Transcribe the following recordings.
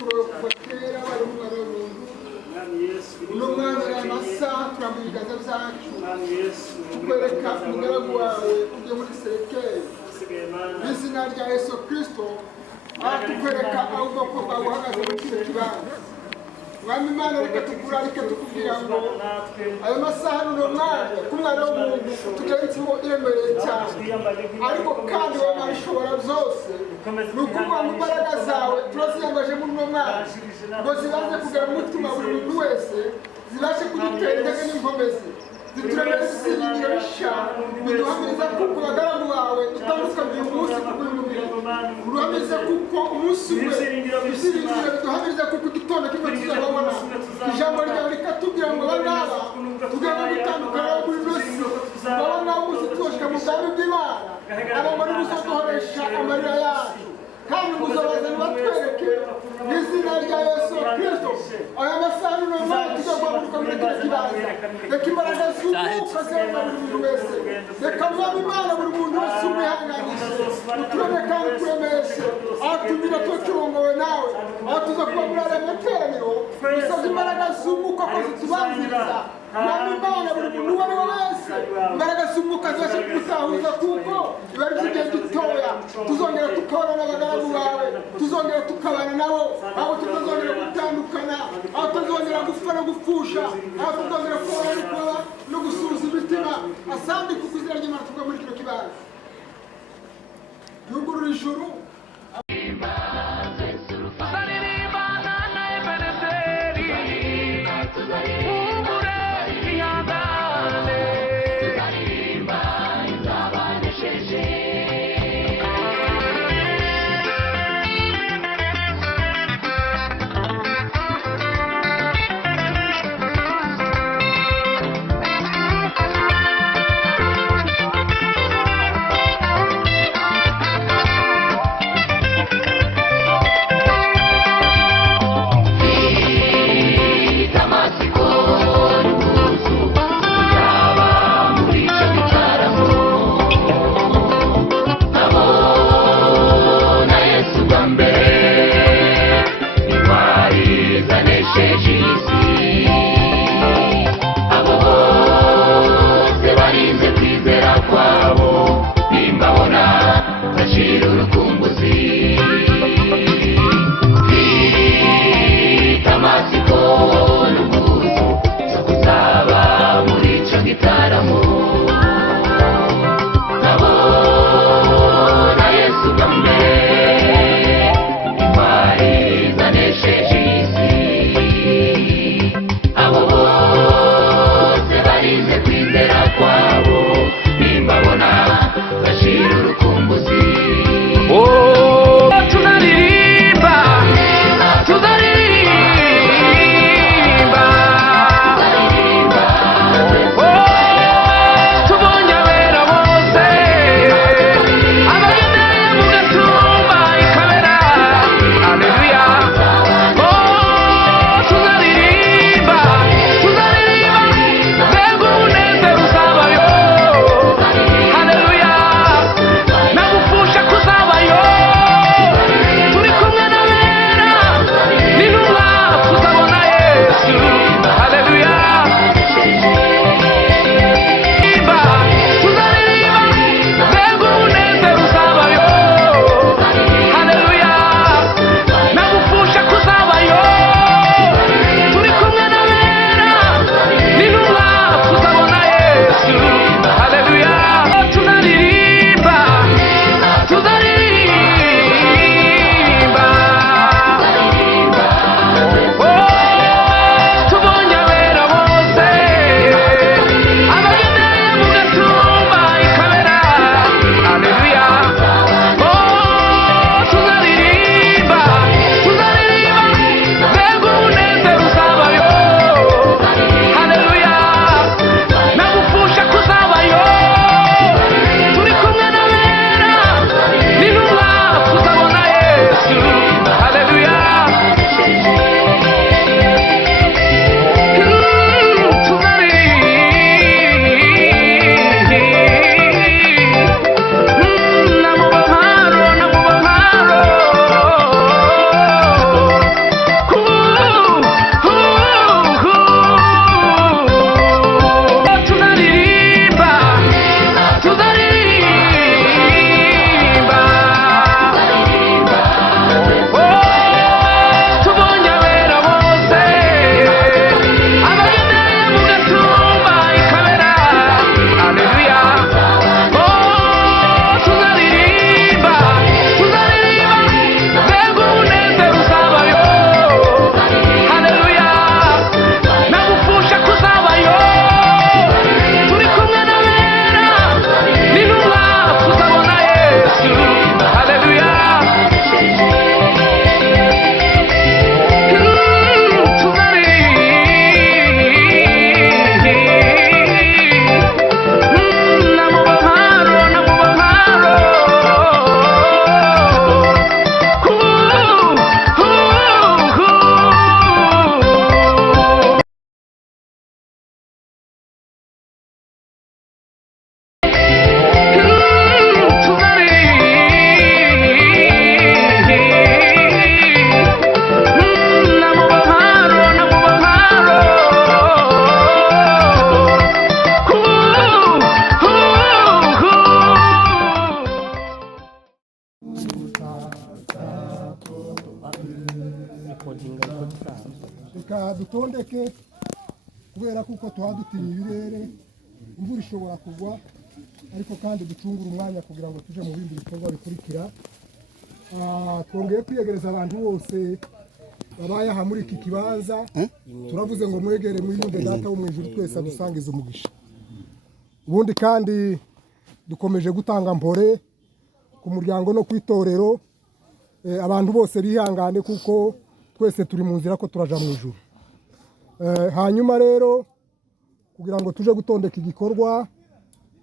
kuva kera bari umwana w'umuntu uno mwanya amasaha turambuye ibiganza byacu tukwereka umugaragu wawe ujye muri serekeri n'izina rya Yesu Kristo tukwereka aho ubwoko bwawe buhagaze muri kino kibanza. Mwami Imana reka tukubwira ngo ayo masaha n'uno mwanya k'umwana w'umuntu tugeretsemo iremereye cyane, ariko kandi wowe Mana ushobora byose ni ukuvuga ngo imbaraga zawe turaziyambaje muri uno mwanya ngo zibanze kugera mu mutima buri muntu wese, zibashe kudutera intege n'inkomezi, zituremere ibyiringiro bishya biduhamiriza kuko abagaragu bawe tutandukanye uyu munsi kuko uri mubiri, uruhamiriza kuko umunsi umwe ibyiringiro biduhamiriza kuko igitondo kimwe tuzababona. Ijambo ryawe rikatubwira ngo abangaba tugenda gutandukana kuri rusi babangaba umunsi tuboshye mu bwami bw'Imana, abangaba nibuzaduhoresha amarira yacu kandi muzabazana batwereke mu izina rya Yesu Kristo. Aya masaha n'uno mwanya tujya guhaguruka muri kino kibanza, reka imbaraga z'umwuka zirema buri muntu wese, reka Mwami Imana buri muntu wese umwihanganishe, utureme kandi uturemeshe, aho tunyura tuba turongowe nawe, aho tuza kuba muri aya materaniro dusaze imbaraga z'umwuka ko zitubanziriza. Mwami Imana buri muntu uwo ari we wese imbaraga z'umwuka zibashe kugutahuza kuko biba ari igihe gitoya tuzongera tukabana n'abagaragu bawe, tuzongera tukabana nabo, aho tutazongera gutandukana, aho tuzongera gupfa no gupfusha, aho tuzongera kubona no gusuhuza imitima. Asante kuko izina ry'Imana tuvuga muri kino kibanza yugurura ijuru. reka dutondeke kubera kuko tuhadutinya ibirere imvura ishobora kugwa ariko kandi ducungura umwanya kugira ngo tuje mu bindi bikorwa bikurikira. Twongeye kwiyegereza abantu bose babaye aha muri iki kibanza, turavuze ngo mwegere mwiyumve data wo mu ijuru twese adusangiza umugisha. Ubundi kandi dukomeje gutanga mpore ku muryango no ku itorero, abantu bose bihangane kuko twese turi mu nzira ko turaja mu ijuru. Hanyuma rero kugira ngo tuje gutondeka igikorwa,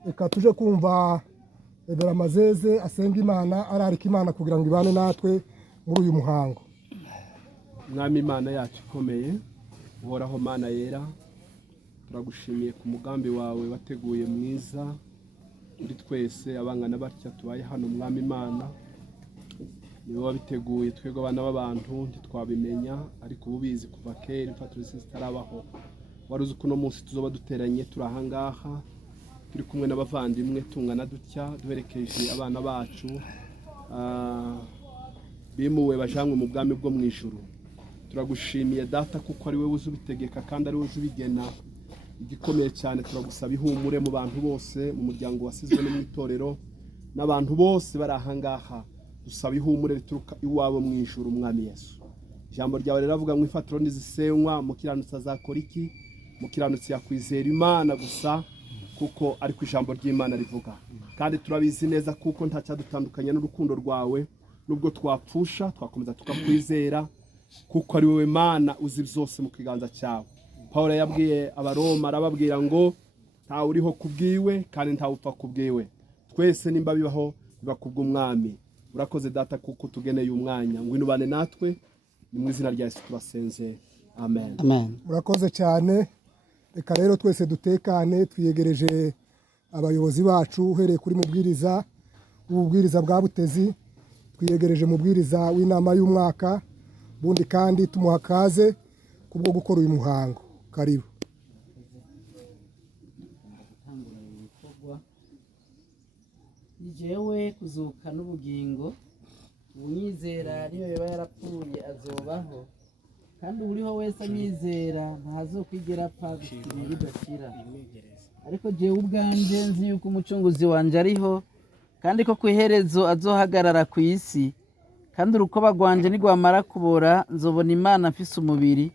reka tuje kumva Beramazeze asenga Imana, ararika Imana kugira ngo ibane natwe muri uyu muhango. Mwami Imana yacu ikomeye, uhoraho Mana yera, turagushimiye ku mugambi wawe wateguye mwiza muri twese abangana batya tubaye hano. Mwami Imana niwe wabiteguye, twebwe abana b'abantu ntitwabimenya, ariko ububizi kuva kera imfatiro zitarabaho. Wari uzi ko uno munsi tuzoba duteranye turi aha ngaha turi kumwe n'abavandimwe tungana dutya, duherekeje abana bacu bimuwe bajanwe mu bwami bwo mu ijuru. Turagushimiye data kuko ari wowe uzi ubitegeka kandi ari wowe uzi ubigena. Igikomeye cyane turagusaba ihumure mu bantu bose, mu muryango wasizwe no mu itorero n'abantu bose bari aha ngaha. Dusaba ihumure rituruka iwawe mu ijuru Mwami Yesu. Ijambo ryawe riravuga ngo ifatiro ntizisenywa, umukiranutsi azakora iki? Umukiranutsi yakwizera Imana gusa kuko ariko ijambo ry'Imana rivuga. Kandi turabizi neza kuko nta cyadutandukanya n'urukundo rwawe, nubwo twapfusha twakomeza tukakwizera kuko ari wowe Mana uzi byose mu kiganza cyawe. Paulo yabwiye Abaroma arababwira ngo ntawe uriho kubwiwe kandi ntawe upfa kubwiwe, twese nimba bibaho biba kubw'Umwami. Urakoze data kuko tugeneye umwanya, ngwino ubane natwe, ni mu izina rya Yesu tubasenze, amen. Amen. Urakoze cyane. Reka rero twese dutekane, twiyegereje abayobozi bacu uhereye kuri mubwiriza ububwiriza bwa Butezi, twiyegereje mubwiriza w'inama y'umwaka, bundi kandi tumuha kaze kubwo gukora uyu muhango. Karibu. Jewe kuzuka n'ubugingo, unyizera niyo yaba yarapfuye azobaho, kandi uriho wese amizera ntazokwigera apfa gushira bidashira. Ariko jewe ubwanje nzi yuko umucunguzi wanje ariho, kandi ko kwiherezo azohagarara ku isi, kandi urukoba rwanje nigwamara kubora nzobona Imana mfise umubiri,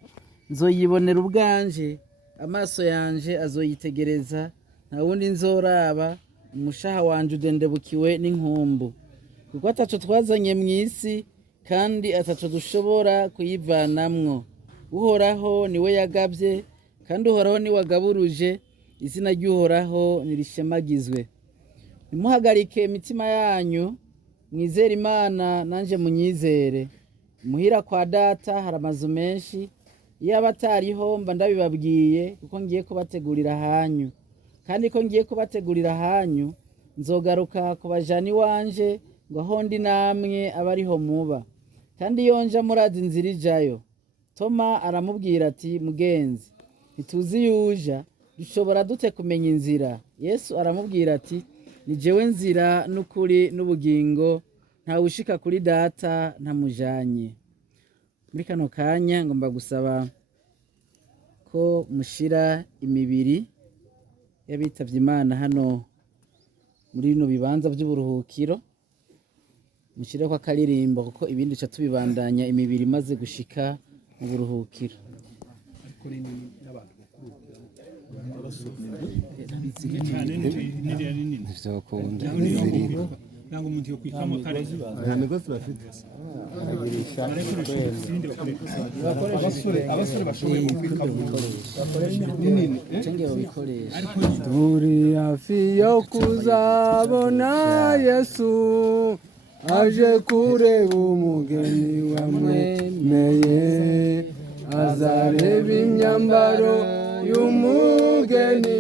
nzoyibonera ubwanje, amaso yanje azoyitegereza, nta wundi nzoraba, umushaha wanje udendebukiwe n'inkumbu. Kuko ataco twazanye mu isi kandi ataco dushobora kuyivanamwo. Uhoraho niwe yagabye kandi uhoraho niwe agaburuje, izina ry'uhoraho nirishemagizwe. Nimuhagarike imitima yanyu, mwizere Imana nanje munyizere. Muhira kwa data hari amazu menshi, iyo abatariho mba ndabibabwiye kuko ngiye kubategurira hanyu. Kandi ko ngiye kubategurira hanyu, nzogaruka kubajana iwanje ngo aho ndi namwe abariho muba. Kandi iyo nja murazi inzira ijayo. Toma aramubwira ati, mugenzi, ntituzi yuja, dushobora dute kumenya inzira? Yesu aramubwira ati, ni jewe nzira n'ukuri n'ubugingo, ntawe ushika kuri data ntamujanye. Muri kano kanya ngomba gusaba ko mushira imibiri y'abitavye Imana hano muri bino bibanza by'uburuhukiro, mushireko akaririmbo kuko ibindi ca tubibandanya imibiri imaze gushika mu buruhukiro. ntabwo umuntu yo kwikamo kare nta migozi bafite abasore bashoboye kwikamo turi hafi yo kuzabona Yesu aje kureba umugeni wamwemeye, azareba imyambaro y'umugeni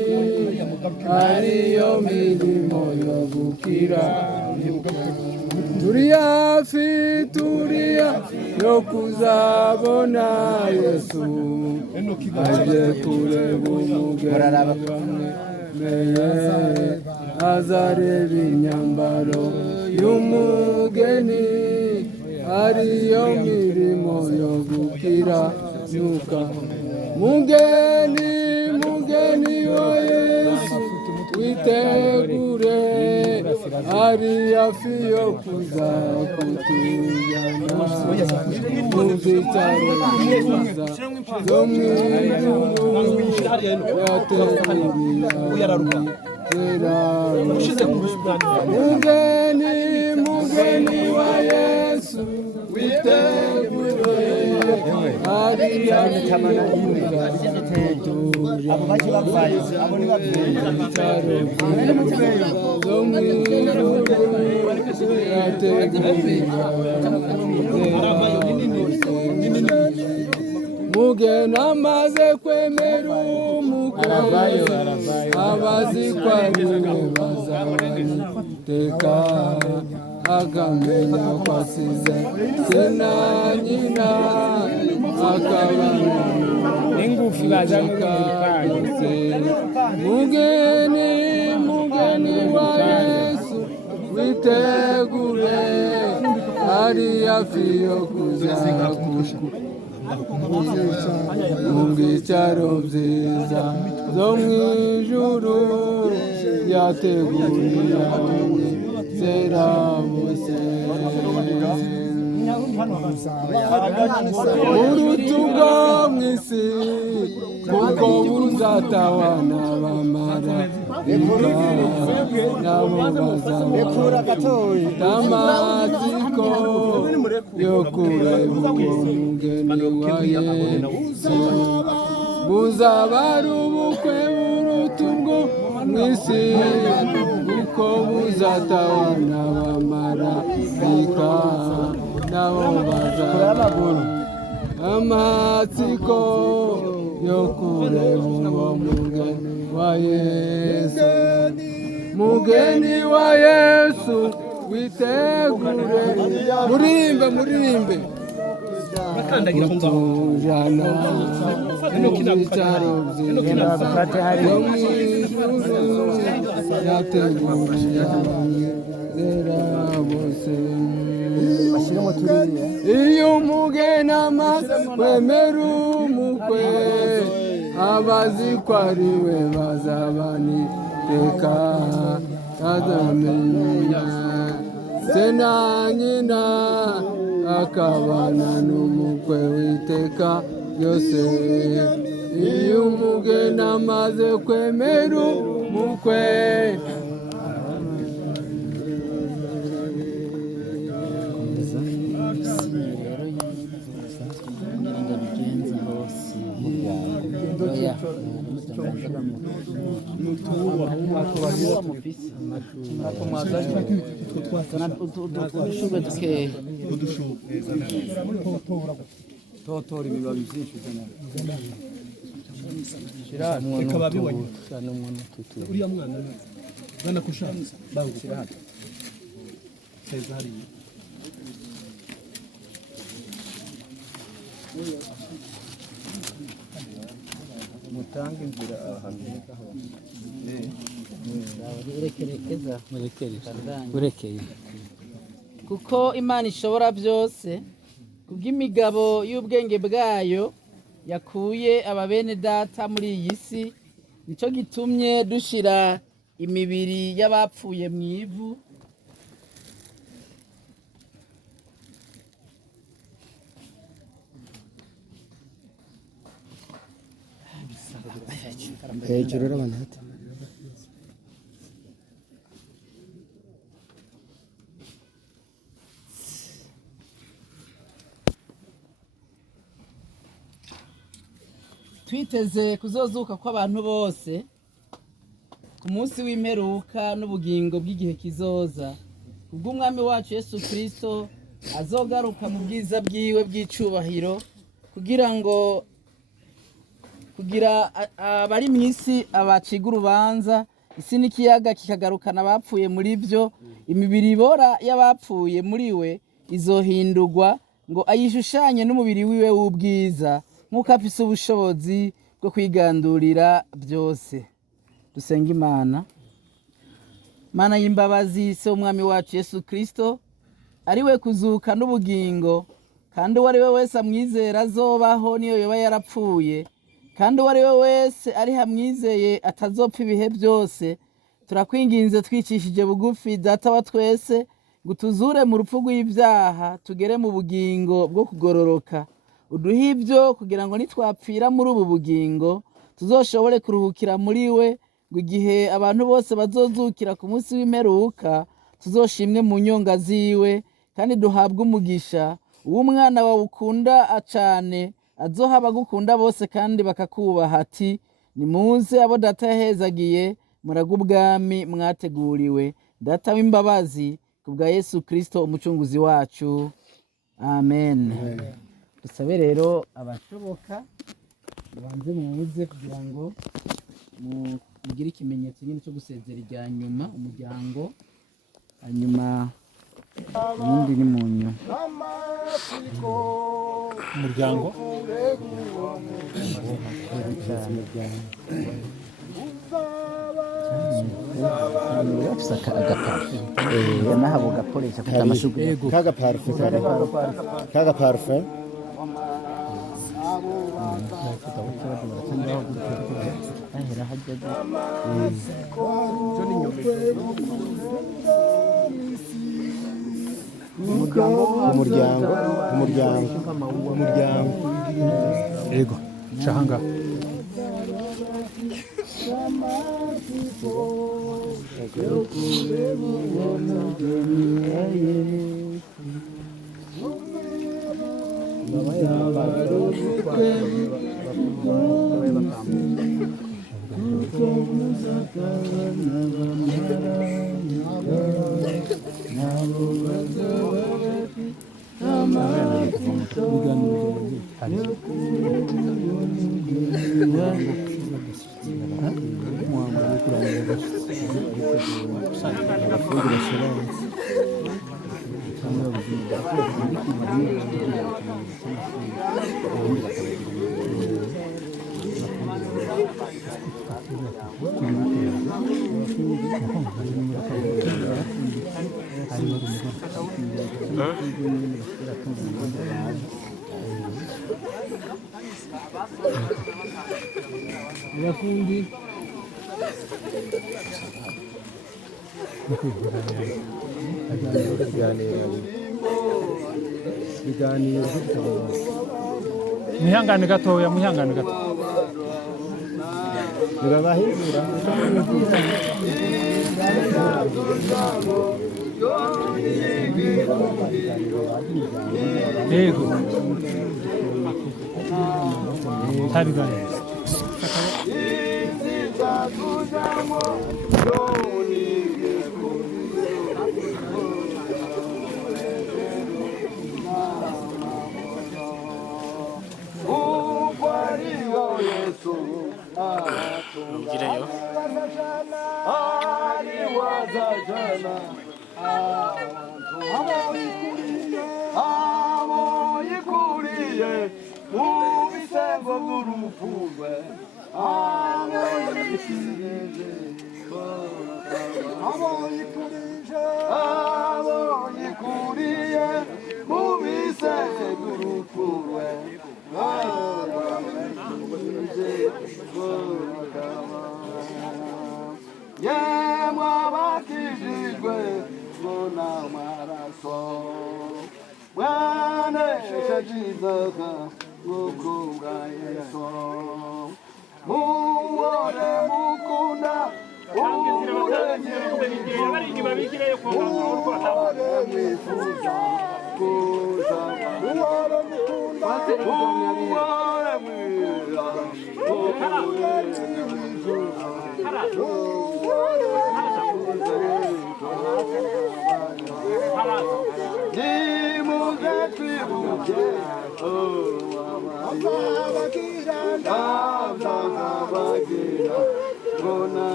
ariyo mirimo yo gukira. Turi hafi yo kuzabona Yesu aje kureba umugeni wamwemeye, azareba imyambaro y'umugeni ariyo mirimo yo gukiranuka. Mugeni wa Yesu witegure, ari hafi yo kuza kutujyana mu byicaro byiza byo mu ijuru yateguriye mugeni wa Yesu witegure, ari hafi yo kuza kutujyana mugeni amaze kwemera umukwe, abazi ko ari we bazamuteka, akamenya ko asize se na nyina, akabana n'ingufu bazamutse. Mugeni wa Yesu witegure, ari hafi yo kuza mu byicaro byiza byo mu ijuru yateguriye abizera bose. Urutuga mu isi kuko buruzatawa n'abamarayika, nabo bazabona amatsiko yo kureba umugeni wa Yesu. Buzaba ari ubukwe buruta ubwo mu isi kuko buzatawa n'abamarayika, nabo bazabona amatsiko yo kureba uwo mugeni wa Yesu. Mugeni wa Yesu witegure, muririmbe bakandagira ku nzaho tujana mu byicaro byiza byo mu ijuru yateguriye abizera bose. Iyo umugeni amaze kwemera umukwe, abazi ko ari we bazabana iteka, azamenya se na nyina, akabana n'umukwe w'iteka ryose. Iyo umugeni amaze kwemera umukwe, totora ibibabi byinshi bikaba bibonye uriya mwana bana kushatse bangukira hano Cesar mutanga inzira ahantu urekeye kuko Imana ishobora byose, kubw'imigabo y'ubwenge bwayo yakuye ababene data muri iyi si, nicyo gitumye dushira imibiri y'abapfuye mu ivu hejuru y'abantu. twiteze kuzozuka kw'abantu bose ku munsi w'imperuka n'ubugingo bw'igihe kizoza, ubw'umwami wacu Yesu Kristo azogaruka mu bwiza bwiwe bw'icubahiro, kugira abari mu isi abaciga urubanza, isi n'ikiyaga kikagarukana abapfuye muri byo, imibiri ibora y'abapfuye muri we izohindurwa ngo ayishushanye n'umubiri wiwe w'ubwiza, nk'uko afise ubushobozi bwo kwigandurira byose. Dusenga Imana. Mana y'imbabazi, se umwami wacu Yesu Kristo, ari we kuzuka n'ubugingo, kandi uwo ari we wese amwizera azobaho niyo yoba yarapfuye, kandi uwo ari we wese ari hamwizeye atazopfa ibihe byose. Turakwinginze twicishije bugufi Data wa twese, ngo tuzure mu rupfu rw'ibyaha tugere mu bugingo bwo kugororoka. Uduhe ibyo kugira ngo nitwapfira muri ubu bugingo tuzoshobore kuruhukira muri we, ngo igihe abantu bose bazozukira ku munsi w'imperuka tuzoshimwe mu nyonga ziwe, kandi duhabwe umugisha uw'umwana wawe ukunda cyane azoha abagukunda bose kandi bakakubaha ati nimuze abo Data yahezagiye muraga ubwami mwateguriwe. Data w'imbabazi, kubwa Yesu Kristo umucunguzi wacu, amen. Dusabe rero abashoboka banze muze kugira ngo mugire ikimenyetso nyine cyo gusezera irya nyuma umuryango, hanyuma ibindi ni mu nyuma. umuryango nahabo gakoresha kuko amashugwe kaga parufe ahera hajya umuryango yego cahanga mwihangane gatoya mwihangane gato birabahindura yego tabigane Mgireyo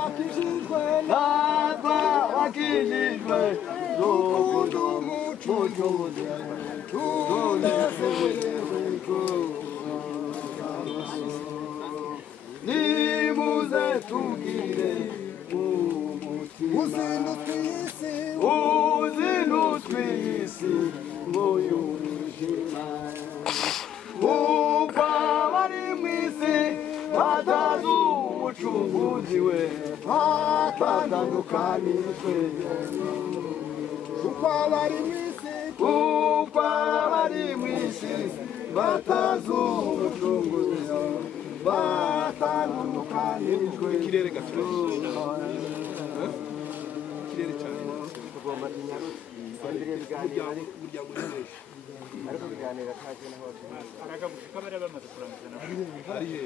Wakijijwe, tunezererwe nimuze tugire uzinutwe isi muyumwijima kuko abari mu isi batazi umucunguzi we batandukanijwe kuko abari mu isi batazi umucunguzi batandukanijwe ikirere gaturanye ikirere cyane tugomba ariko biganira kaje naho aragabuka bari bamaze kurangiza ari he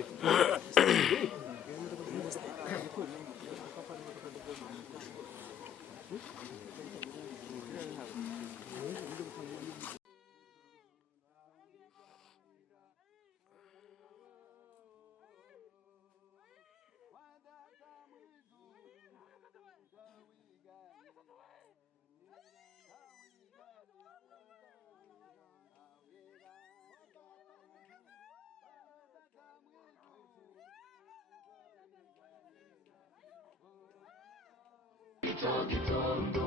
gitondo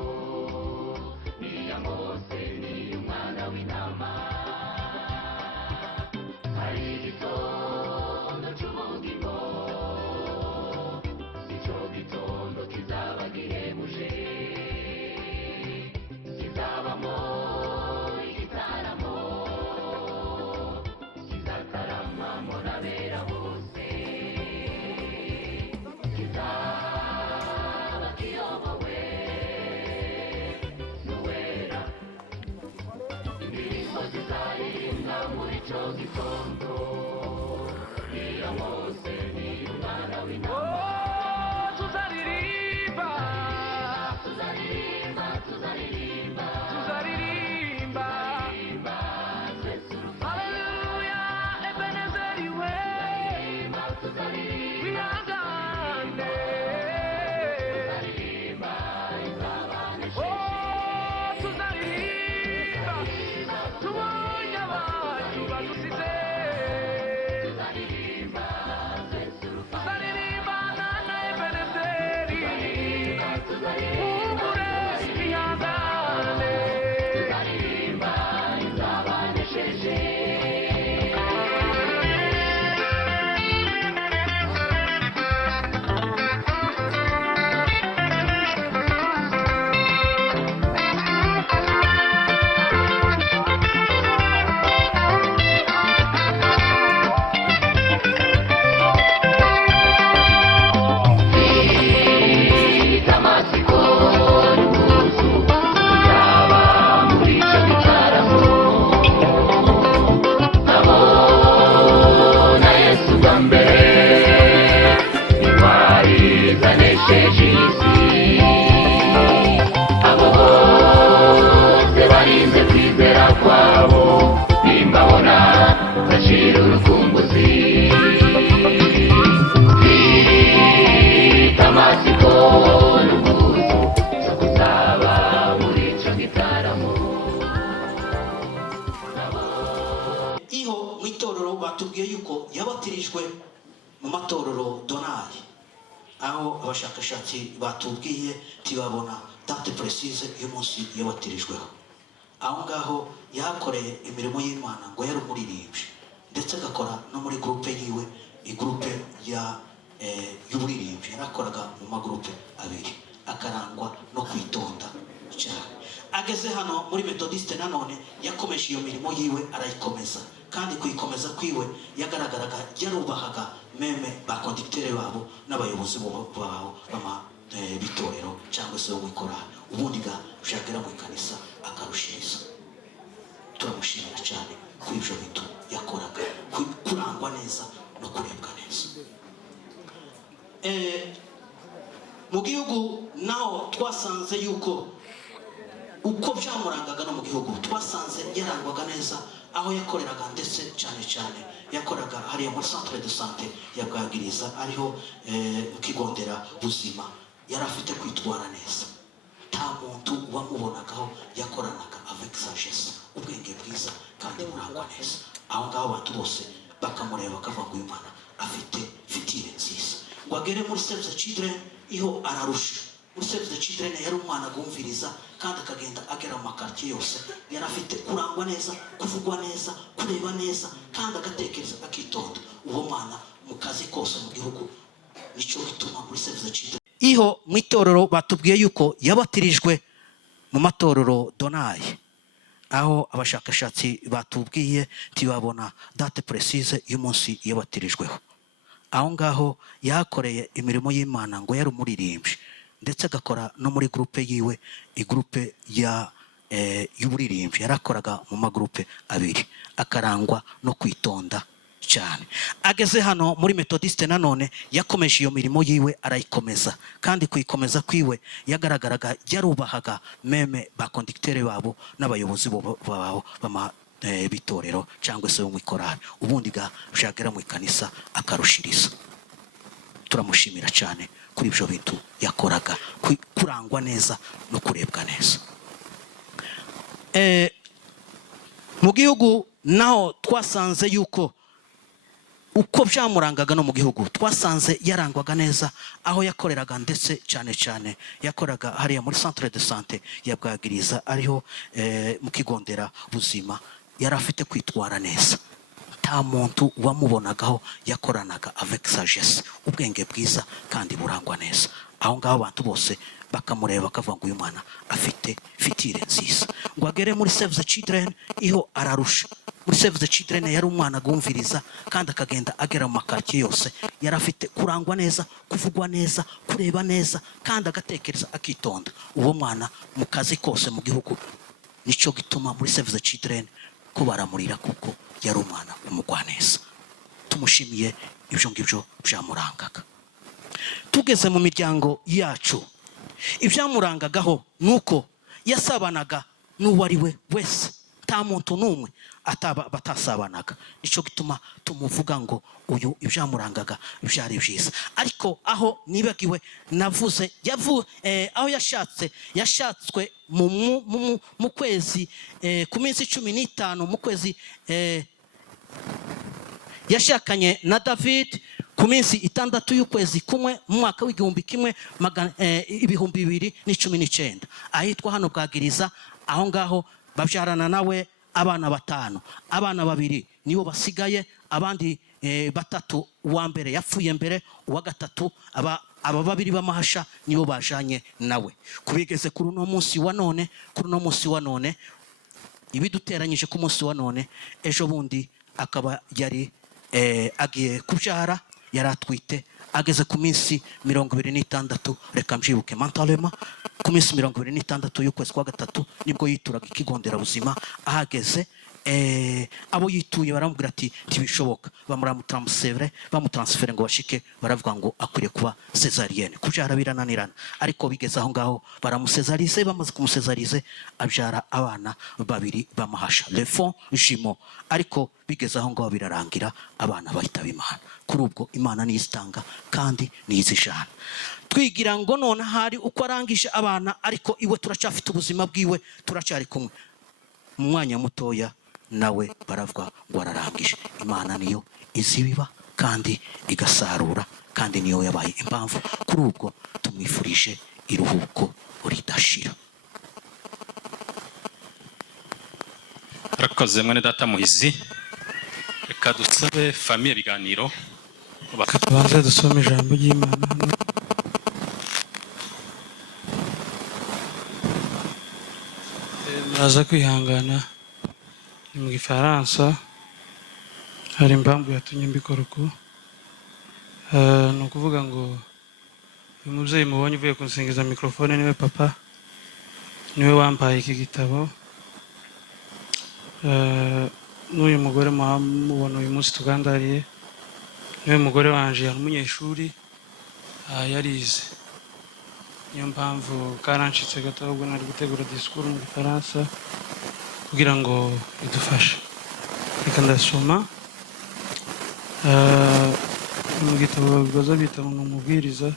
niya Mose ni umwana w'intama hari igitondo cy'ubugingo icyo gitondo kizaba gihebuje kizabamo igitaramo kizataramamo n'abera bose kizaba kiyobowe n'uwera indirimbo zizaririmba muri icyo gitondo niya Mose ni umwana w'intama tuzaririmba haleluya ebenezeri we wihangane tuzaririmba tubonye abantu badusize tuzaririmbana na ebenezeri humure wihangane Damasiko n'ubuzu yaba muri icyo gitaramo ndabona Yesu bwa mbere intwari zanesheje isi abo bose barinze kwizera kwabo nimbabona ndacira urukumbuzi Damasiko n'ubuzu zo kuzaba muri icyo gitaramo iho mu itorero batubwiye yuko yabatirijwe mu matorero Donayi aho abashakashatsi batubwiye tibabona date précise y'umunsi yabatirijweho aho ngaho yakoreye imirimo y'Imana ngo yari umuririmbyi ndetse agakora no muri groupe yiwe igroupe y'uburirimbyi yarakoraga mu magroupe abiri akarangwa no kwitonda cyane ageze hano muri Methodiste nanone yakomeje iyo mirimo yiwe arayikomeza kandi kuyikomeza kwiwe yagaragaraga yarubahaga meme ba conducteur babo n'abayobozi babo bitorero cyangwa se wikora ubundi gashagera mu kanisa akarushiriza turamushimira cyane kuri ibyo bintu yakoraga kurangwa neza no kurebwa neza mu gihugu naho twasanze yuko uko byamurangaga no mu gihugu twasanze yarangwaga neza aho yakoreraga ndetse cyane cyane yakoraga hariya muri centre de santé ya Bwagiriza ariho mu kigondera buzima yari afite kwitwara neza nta muntu wamubonagaho yakoranaga avec sagesse ubwenge bwiza kandi burangwa neza. Aho ngaho abantu bose bakamureba bakavuga ngo uyu mwana afite fitire nziza. Ngo agere muri Save the Children iho ararusha. Muri Save the Children yari umwana agumviriza kandi akagenda agera mu makartier yose, yari afite kurangwa neza, kuvugwa neza, kureba neza kandi agatekereza akitonda. Uwo mwana mu kazi kose mu gihugu nicyo gituma muri Save the Children iho mu itorero batubwiye yuko yabatirijwe mu matorero Donayi, aho abashakashatsi batubwiye tibabona date précise y'umunsi yabatirijweho. Aho ngaho yakoreye imirimo y'Imana, ngo yari umuririmbyi ndetse agakora no muri groupe yiwe, igroupe ya y'uburirimbyi. Yarakoraga mu magroupe abiri, akarangwa no kwitonda cyane. Ageze hano muri Methodiste nanone yakomeje iyo mirimo yiwe arayikomeza, kandi kuyikomeza kwiwe yagaragaraga yarubahaga meme ba conducteur babo n'abayobozi babo bitorero cyangwa se mu ikorari, ubundi gashagera mu ikanisa akarushiriza. Turamushimira cyane kuri ibyo bintu yakoraga, kurangwa neza no kurebwa neza. Mu gihugu naho twasanze yuko uko byamurangaga no mu gihugu twasanze yarangwaga neza, aho yakoreraga ndetse cyane cyane yakoraga hariya muri centre de santé ya Bwagiriza, ariho mu kigondera buzima. Yari afite kwitwara neza, nta muntu wamubonagaho yakoranaga avec sagesse ubwenge bwiza kandi burangwa neza. Aho ngaho abantu bose bakamureba bakavuga ngo uyu mwana afite fitire nziza. Ngo agere muri Save the Children iho ararusha. Muri Save the Children yari umwana agumviriza kandi akagenda agera mu makartier yose, yari afite kurangwa neza, kuvugwa neza, kureba neza kandi agatekereza akitonda. Uwo mwana mu kazi kose mu gihugu nicyo gituma muri Save the Children ko baramurira kuko yari umwana umugwa neza. Tumushimiye ibyo ngibyo byamurangaga. Tugeze mu miryango yacu, ibyamurangagaho nuko yasabanaga n'uwo ari we wese, nta muntu n'umwe batasabanaga. Nicyo gituma tumuvuga ngo uyu ibyamurangaga byari byiza. Ariko aho nibagiwe navuze aho yashatswe mu kwezi ku minsi 15 mu kwezi yashakanye na David ku minsi 6 y'ukwezi kumwe mu mwaka w'2019 ahitwa hano Bwagiriza. Aho ngaho babyarana nawe abana 5, abana 2 nibo basigaye, abandi 3 uwa mbere yapfuye mbere, uwa gatatu aba 2 b'amahasha nibo bajanye nawe. Kubigeze kuri uno munsi wa none ibiduteranyije ku munsi wa none, ejo bundi akaba yari agiye kubyara, yaratwite ageze ku minsi 26. Reka mbyibuke mentalema ku minsi 26 y'ukwezi kwa gatatu nibwo yituraga ikigondera buzima. Ahageze abo yituye baramubwira ati ntibishoboka, bamutransfere ngo bashike, baravuga ngo akwiriye kuba cesarienne. Kubyara birananirana, ariko bigeze aho ngaho baramusezarize. Bamaze kumusezarize abyara abana 2 b'amahasha, le fond jumeaux. Ariko bigeze aho ngaho birarangira abana bahitaba Imana. Kuri ubwo Imana nizitanga kandi nizijana. Twigira ngo none hari uko arangije abana, ariko iwe turacyafite ubuzima bwiwe, turacyari kumwe. Mu mwanya mutoya nawe baravuga ngo ararangije. Imana niyo izibiba kandi igasarura, kandi niyo yabaye impamvu. Kuri ubwo tumwifurije iruhuko ridashira. Arakoze mwene data Muhizi. Reka dusabe famille biganiro tubanze dusome ijambo ry'Imana. Muraza kwihangana, ni mu Gifaransa, hari impamvu yatumye mbikora uko. Ni ukuvuga ngo uyu mubyeyi mubonye uvuye kunsingiza mikrofone niwe papa, niwe wampaye iki gitabo. N'uyu mugore mubona uyu munsi tugandariye, niwe mugore wanje, yari umunyeshuri, yarize. Niyo mpamvu karanshitse gato, ahubwo nari gutegura disikuru mu Gifaransa kugira ngo idufashe. Reka ndasoma mu gitabo baza bita mu mubwiriza,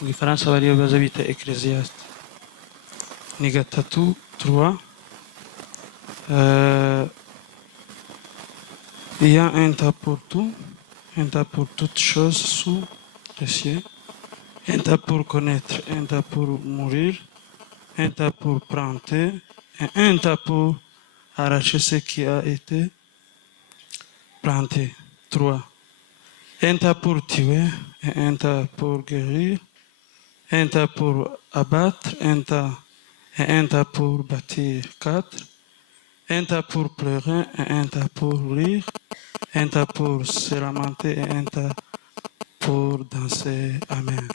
mu Gifaransa bariyo baza bita Ecclesiastes. ni gatatu 3. Il y a un tas pour tout, un tas pour toutes choses sous le ciel, un tas pour connaître, un tas pour mourir, un tas pour planter, et un tas pour arracher ce qui a été planté. 3. Un tas pour tuer, et un tas pour guérir, un tas pour abattre, un tas pour bâtir. 4. Un tas pour pleurer, et un tas pour rire, un tas pour se lamenter, et un tas pour danser. Amen.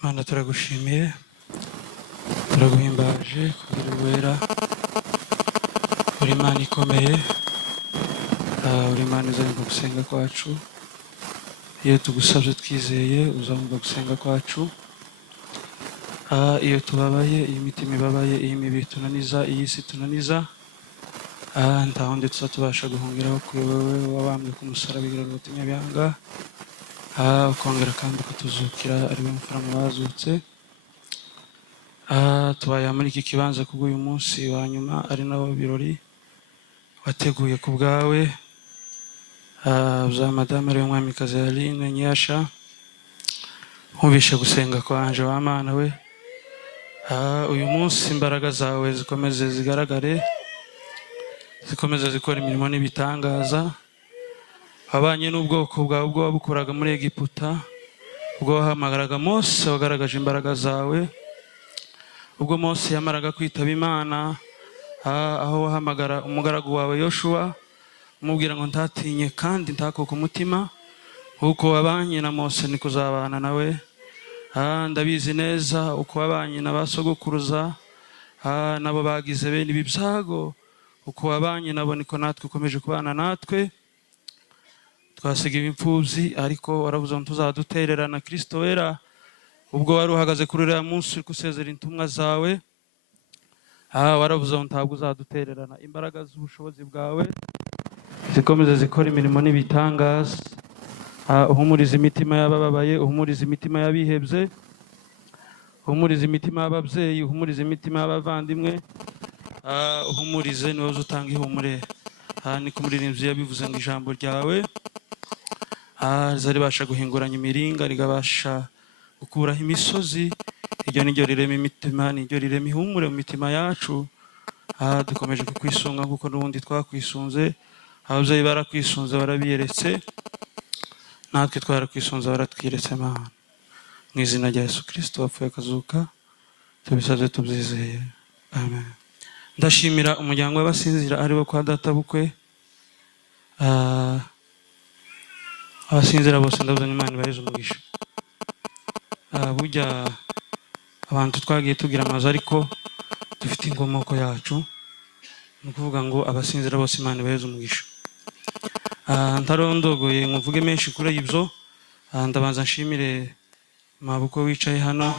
Mana turagushimiye, turaguhimbaje kugira wera, uri Imana ikomeye, uri Imana uzumva gusenga kwacu. Iyo tugusabye twizeye uzumva gusenga kwacu. Iyo tubabaye, iyi mitima ibabaye, iyi mibiri tunaniza, iyi si tunaniza, nta wundi tuzatubasha guhungiraho kuri wowe wabambwe ku musaraba igororotse Nyabihanga, ukongera kandi ukatuzukira ari we mfura mu bazutse. Tubaye muri iki kibanza kubw'uyu munsi wa nyuma ari nawo birori wateguye ku bwawe bya madame ari umwamikazi Aline Nyasha. Nkumvishe gusenga kwanje wa Mana we, uyu munsi imbaraga zawe zikomeze zigaragare, zikomeze zikora imirimo n'ibitangaza. Wabanye n'ubwoko bwawe ubwo wabukuraga muri Egiputa, ubwo wahamagaraga Mose wagaragaje imbaraga zawe, ubwo Mose yamaraga kwitaba Imana, aho wahamagara umugaragu wawe Yoshua umubwira ngo ntatinye kandi ntakuka umutima. Uko wabanye na Mose niko uzabana nawe. Ndabizi neza uko wabanye na basogokuruza nabo bagize bene ibi byago, uko wabanye nabo niko natwe ukomeje kubana natwe. Twasigiwe imfubyi ariko waravuze ngo tuzadutererana. Kristo wera, ubwo wari uhagaze kuri uriya munsi uri gusezera intumwa zawe, waravuze ngo ntabwo uzadutererana. Imbaraga z'ubushobozi bwawe zikomeze zikora imirimo n'ibitangaza. Uhumuriza imitima y'abababaye, uhumuriza imitima y'abihebye, uhumuriza imitima y'ababyeyi, uhumuriza imitima y'abavandimwe, uhumurize niwe uzutanga ihumure. Niko umuririmbyi yabivuze ngo ijambo ryawe ribasha guhinguranya imiringa, rigabasha gukuraho imisozi. Iryo ni ryo rirema imitima, ni ryo rirema ihumure mu mitima yacu. Dukomeje kukwisunga kuko n'ubundi twakwisunze. Ababyeyi barakwisunze barabiyeretse, natwe twarakwisunze baratwiretse. Mana, mu izina rya Yesu Kristo wapfuye akazuka tubisabye tubyizeye, amen. Ndashimira umuryango w'abasinzira ari bo kwa data bukwe. Abasinzira bose ndavuze Imana ibahe umugisha. Burya abantu twagiye tugira amazu ariko dufite inkomoko yacu, ni ukuvuga ngo abasinzira bose Imana ibahe umugisha. Ntarondogoye ngo mvuge menshi kuri ibyo, ndabanza nshimire mabukwe wicaye hano.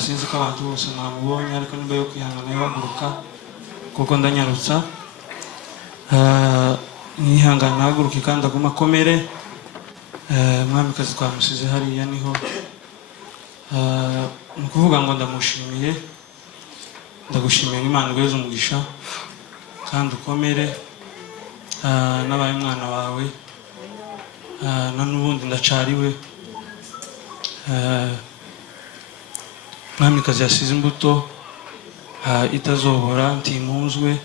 Sinzi ko abantu bose mwamubonye ariko nimba yo kwihangana yahaguruka kuko ndanyarutsa. Mwihangane ahaguruke kandi aguma akomere. Mwamikazi twamusize hariya niho. Ni ukuvuga ngo ndamushimiye, ndagushimiye Imana ibahe umugisha kandi ukomere. Nabaye umwana wawe na n'ubundi ndacariwe. Mwamikazi yasize imbuto itazobora, ntimuzwe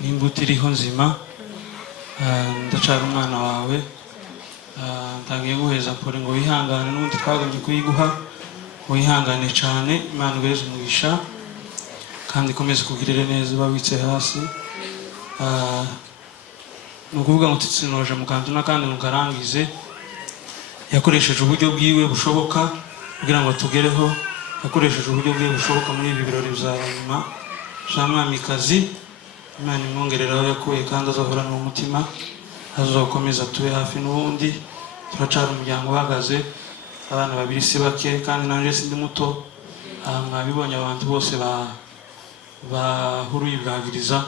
n'imbuto iriho nzima. Ndacari umwana wawe, ntangiye guheza pole ngo wihangane, n'ubundi twagomye kuyiguha, wihangane cyane. Imana ibahe umugisha kandi ikomeze kugirire neza babitse hasi. Ni ukuvuga ngo tutsinoje mukanduna kandi mukarangize. Yakoresheje uburyo bwiwe bushoboka kugira ngo tugereho, yakoresheje uburyo bwiwe bushoboka muri ibi birori bya nyuma bya mwamikazi. Imana imwongerera aho yakuye kandi azahorana umutima, azakomeza tube hafi. N'ubundi turacana umuryango uhagaze, abana babiri si bake kandi nanjye sindi muto. Mwabibonye abantu bose bahuruye ibwagiriza,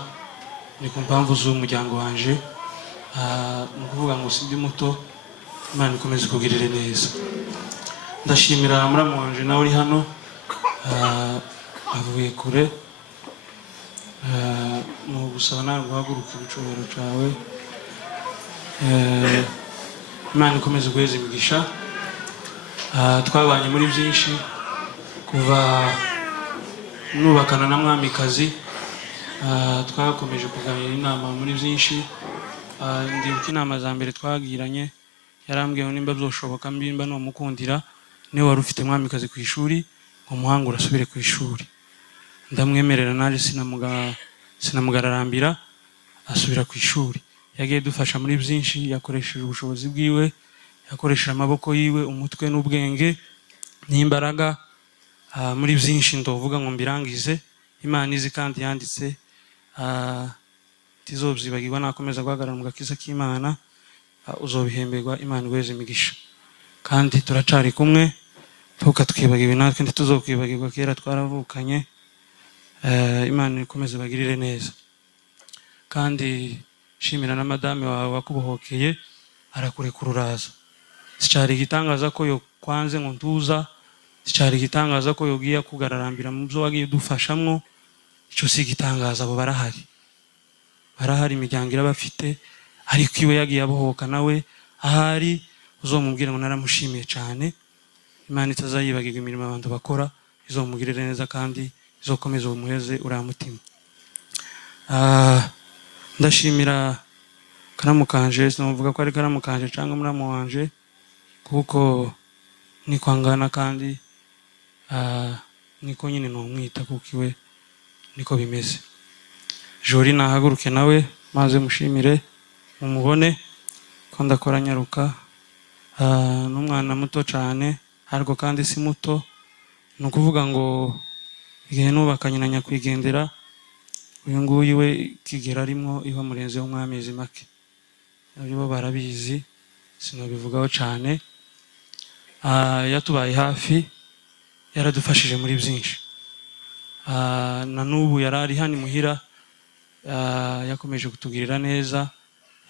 ni ku mpamvu z'umuryango wanje. Ni ukuvuga ngo sindi muto. Imana ikomeze kugirire neza. Ndashimira muramu wanje nawe uri hano, avuye kure mu gusaba nawe guhaguruka ibicubero cyawe. Imana ikomeze guheza imigisha. Twabanye muri byinshi kuva nubakana na mwamikazi, twakomeje kuganira inama muri byinshi. Ndibuka inama za mbere twagiranye, yarambwiye ngo nimba byoshoboka mbimba nomukundira niwe wari ufite mwamikazi ku ishuri ngo muhanga urasubire ku ishuri. Ndamwemerera naje sinamugararambira asubira ku ishuri. Yagiye dufasha muri byinshi, yakoresheje ubushobozi bwiwe, yakoresheje amaboko yiwe, umutwe n'ubwenge n'imbaraga muri byinshi ndovuga ngo mbirangize. Imana izi kandi yanditse tizobyibagirwa nakomeza guhagarara mu gakiza k'Imana, uzobihemberwa. Imana igweze imigisha kandi turacari kumwe, tukatwibagirwa natwe ntituzokwibagirwa, kera twaravukanye. Imana ikomeze bagirire neza kandi shimira na madame wawe wakubohokeye arakurekura uraza. Sicyari igitangaza ko yo kwanze ngo ntuza, sicyari igitangaza ko yogiye kugararambira mu byo wagiye dufashamwo. Icyo si igitangaza, abo barahari, imiryango irabafite, ariko iwe yagiye abohoka nawe ahari uzomubwira ngo naramushimiye cyane. Imana itazayibagirwa imirimo abantu bakora, izomugirire neza kandi izokomeza umuheze uriya mutima. Ndashimira karamukanje, sinavuga ko ari karamukanje cyangwa muramu wanje kuko niko angana kandi niko nyine nomwita kuko iwe niko bimeze. Jori nahaguruke nawe maze mushimire mumubone ko ndakora nyaruka. N'umwana muto cyane ariko kandi si muto, ni ukuvuga ngo igihe nubakanye na nyakwigendera uyu nguyu we kigera arimo iba murenze w'umwamezi make, bo barabizi sinabivugaho cyane. Yatubaye hafi, yaradufashije muri byinshi. Na n'ubu yarari hano imuhira, yakomeje kutugirira neza,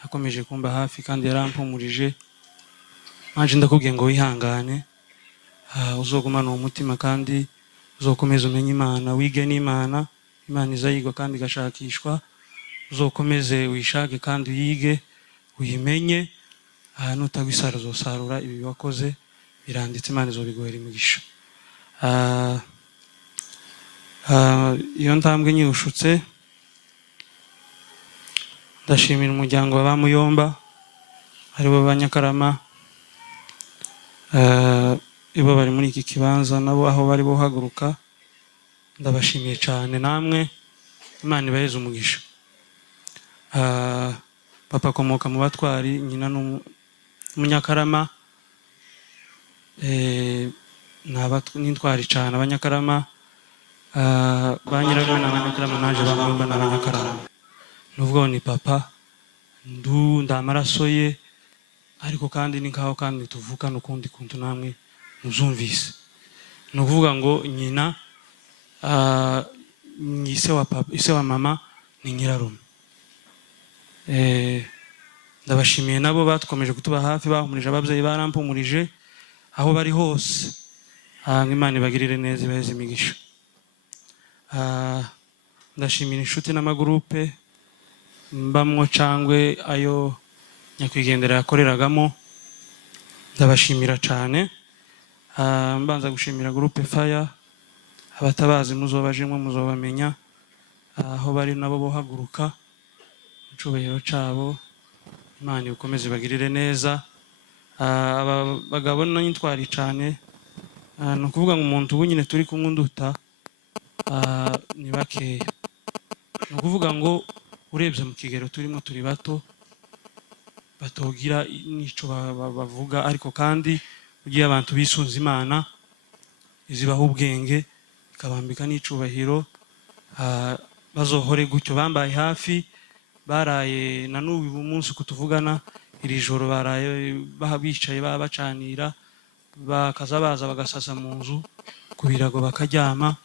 yakomeje kumba hafi kandi yarampumurije. Manje ndakubwiye ngo wihangane, uzogumana uwo mutima kandi uzokomeza umenye Imana, wige n'Imana. Imana izayigwa kandi igashakishwa. Uzokomeze wishake kandi uyige uyimenye, nutagwisara uzosarura ibi wakoze biranditse. Imana izobiguhera imigisha. Iyo ntambwe nyirushutse, ndashimira umuryango wa Bamuyomba aribo Banyakarama. Ibo bari muri iki kibanza nabo aho bari bohaguruka, ndabashimiye cyane. Namwe Imana ibaheze umugisha. Papa akomoka mu Batwari, nyina n'Umunyakarama. N'intwari cyane Abanyakarama. Ba nyirarume n'Abanyakarama, naje Bamuyomba n'Abanyakarama. Nubwo ni papa ndamaraso ye, ariko kandi ni nkaho kandi tuvukana ukundi kuntu namwe muzumvise. Ni ukuvuga ngo nyina ise wa mama ni nyirarume. Ndabashimiye nabo batkomeje kutuba hafi, bahumurije ababyeyi, barampumurije aho bari hose. Imana ibagirire neza, ibaheze imigisha. Ndashimira inshuti n'amagurupe mbamwo cyangwe ayo nyakwigendera yakoreragamo, ndabashimira cyane. Mbanza gushimira gurupe Fire, abatabazi muzobajemwe muzobamenya aho bari nabo bohaguruka mu cyubahiro cyabo. Imana ikomeze ibagirire neza. Aba bagabo n'intwari cyane, ni ukuvuga ngo umuntu ubu nyine turi kumwe nduta ni bakeya. Ni ukuvuga ngo urebye mu kigero turimo turi bato, batogira n'icyo bavuga, ariko kandi ugiye abantu bisunze Imana izibaho ubwenge ikabambika n'icubahiro, bazohore gutyo. Bambaye hafi, baraye na n'ubu munsi kutuvugana, iri joro baraye bicaye bacanira, bakaza baza bagasasa mu nzu ku birago bakaryama.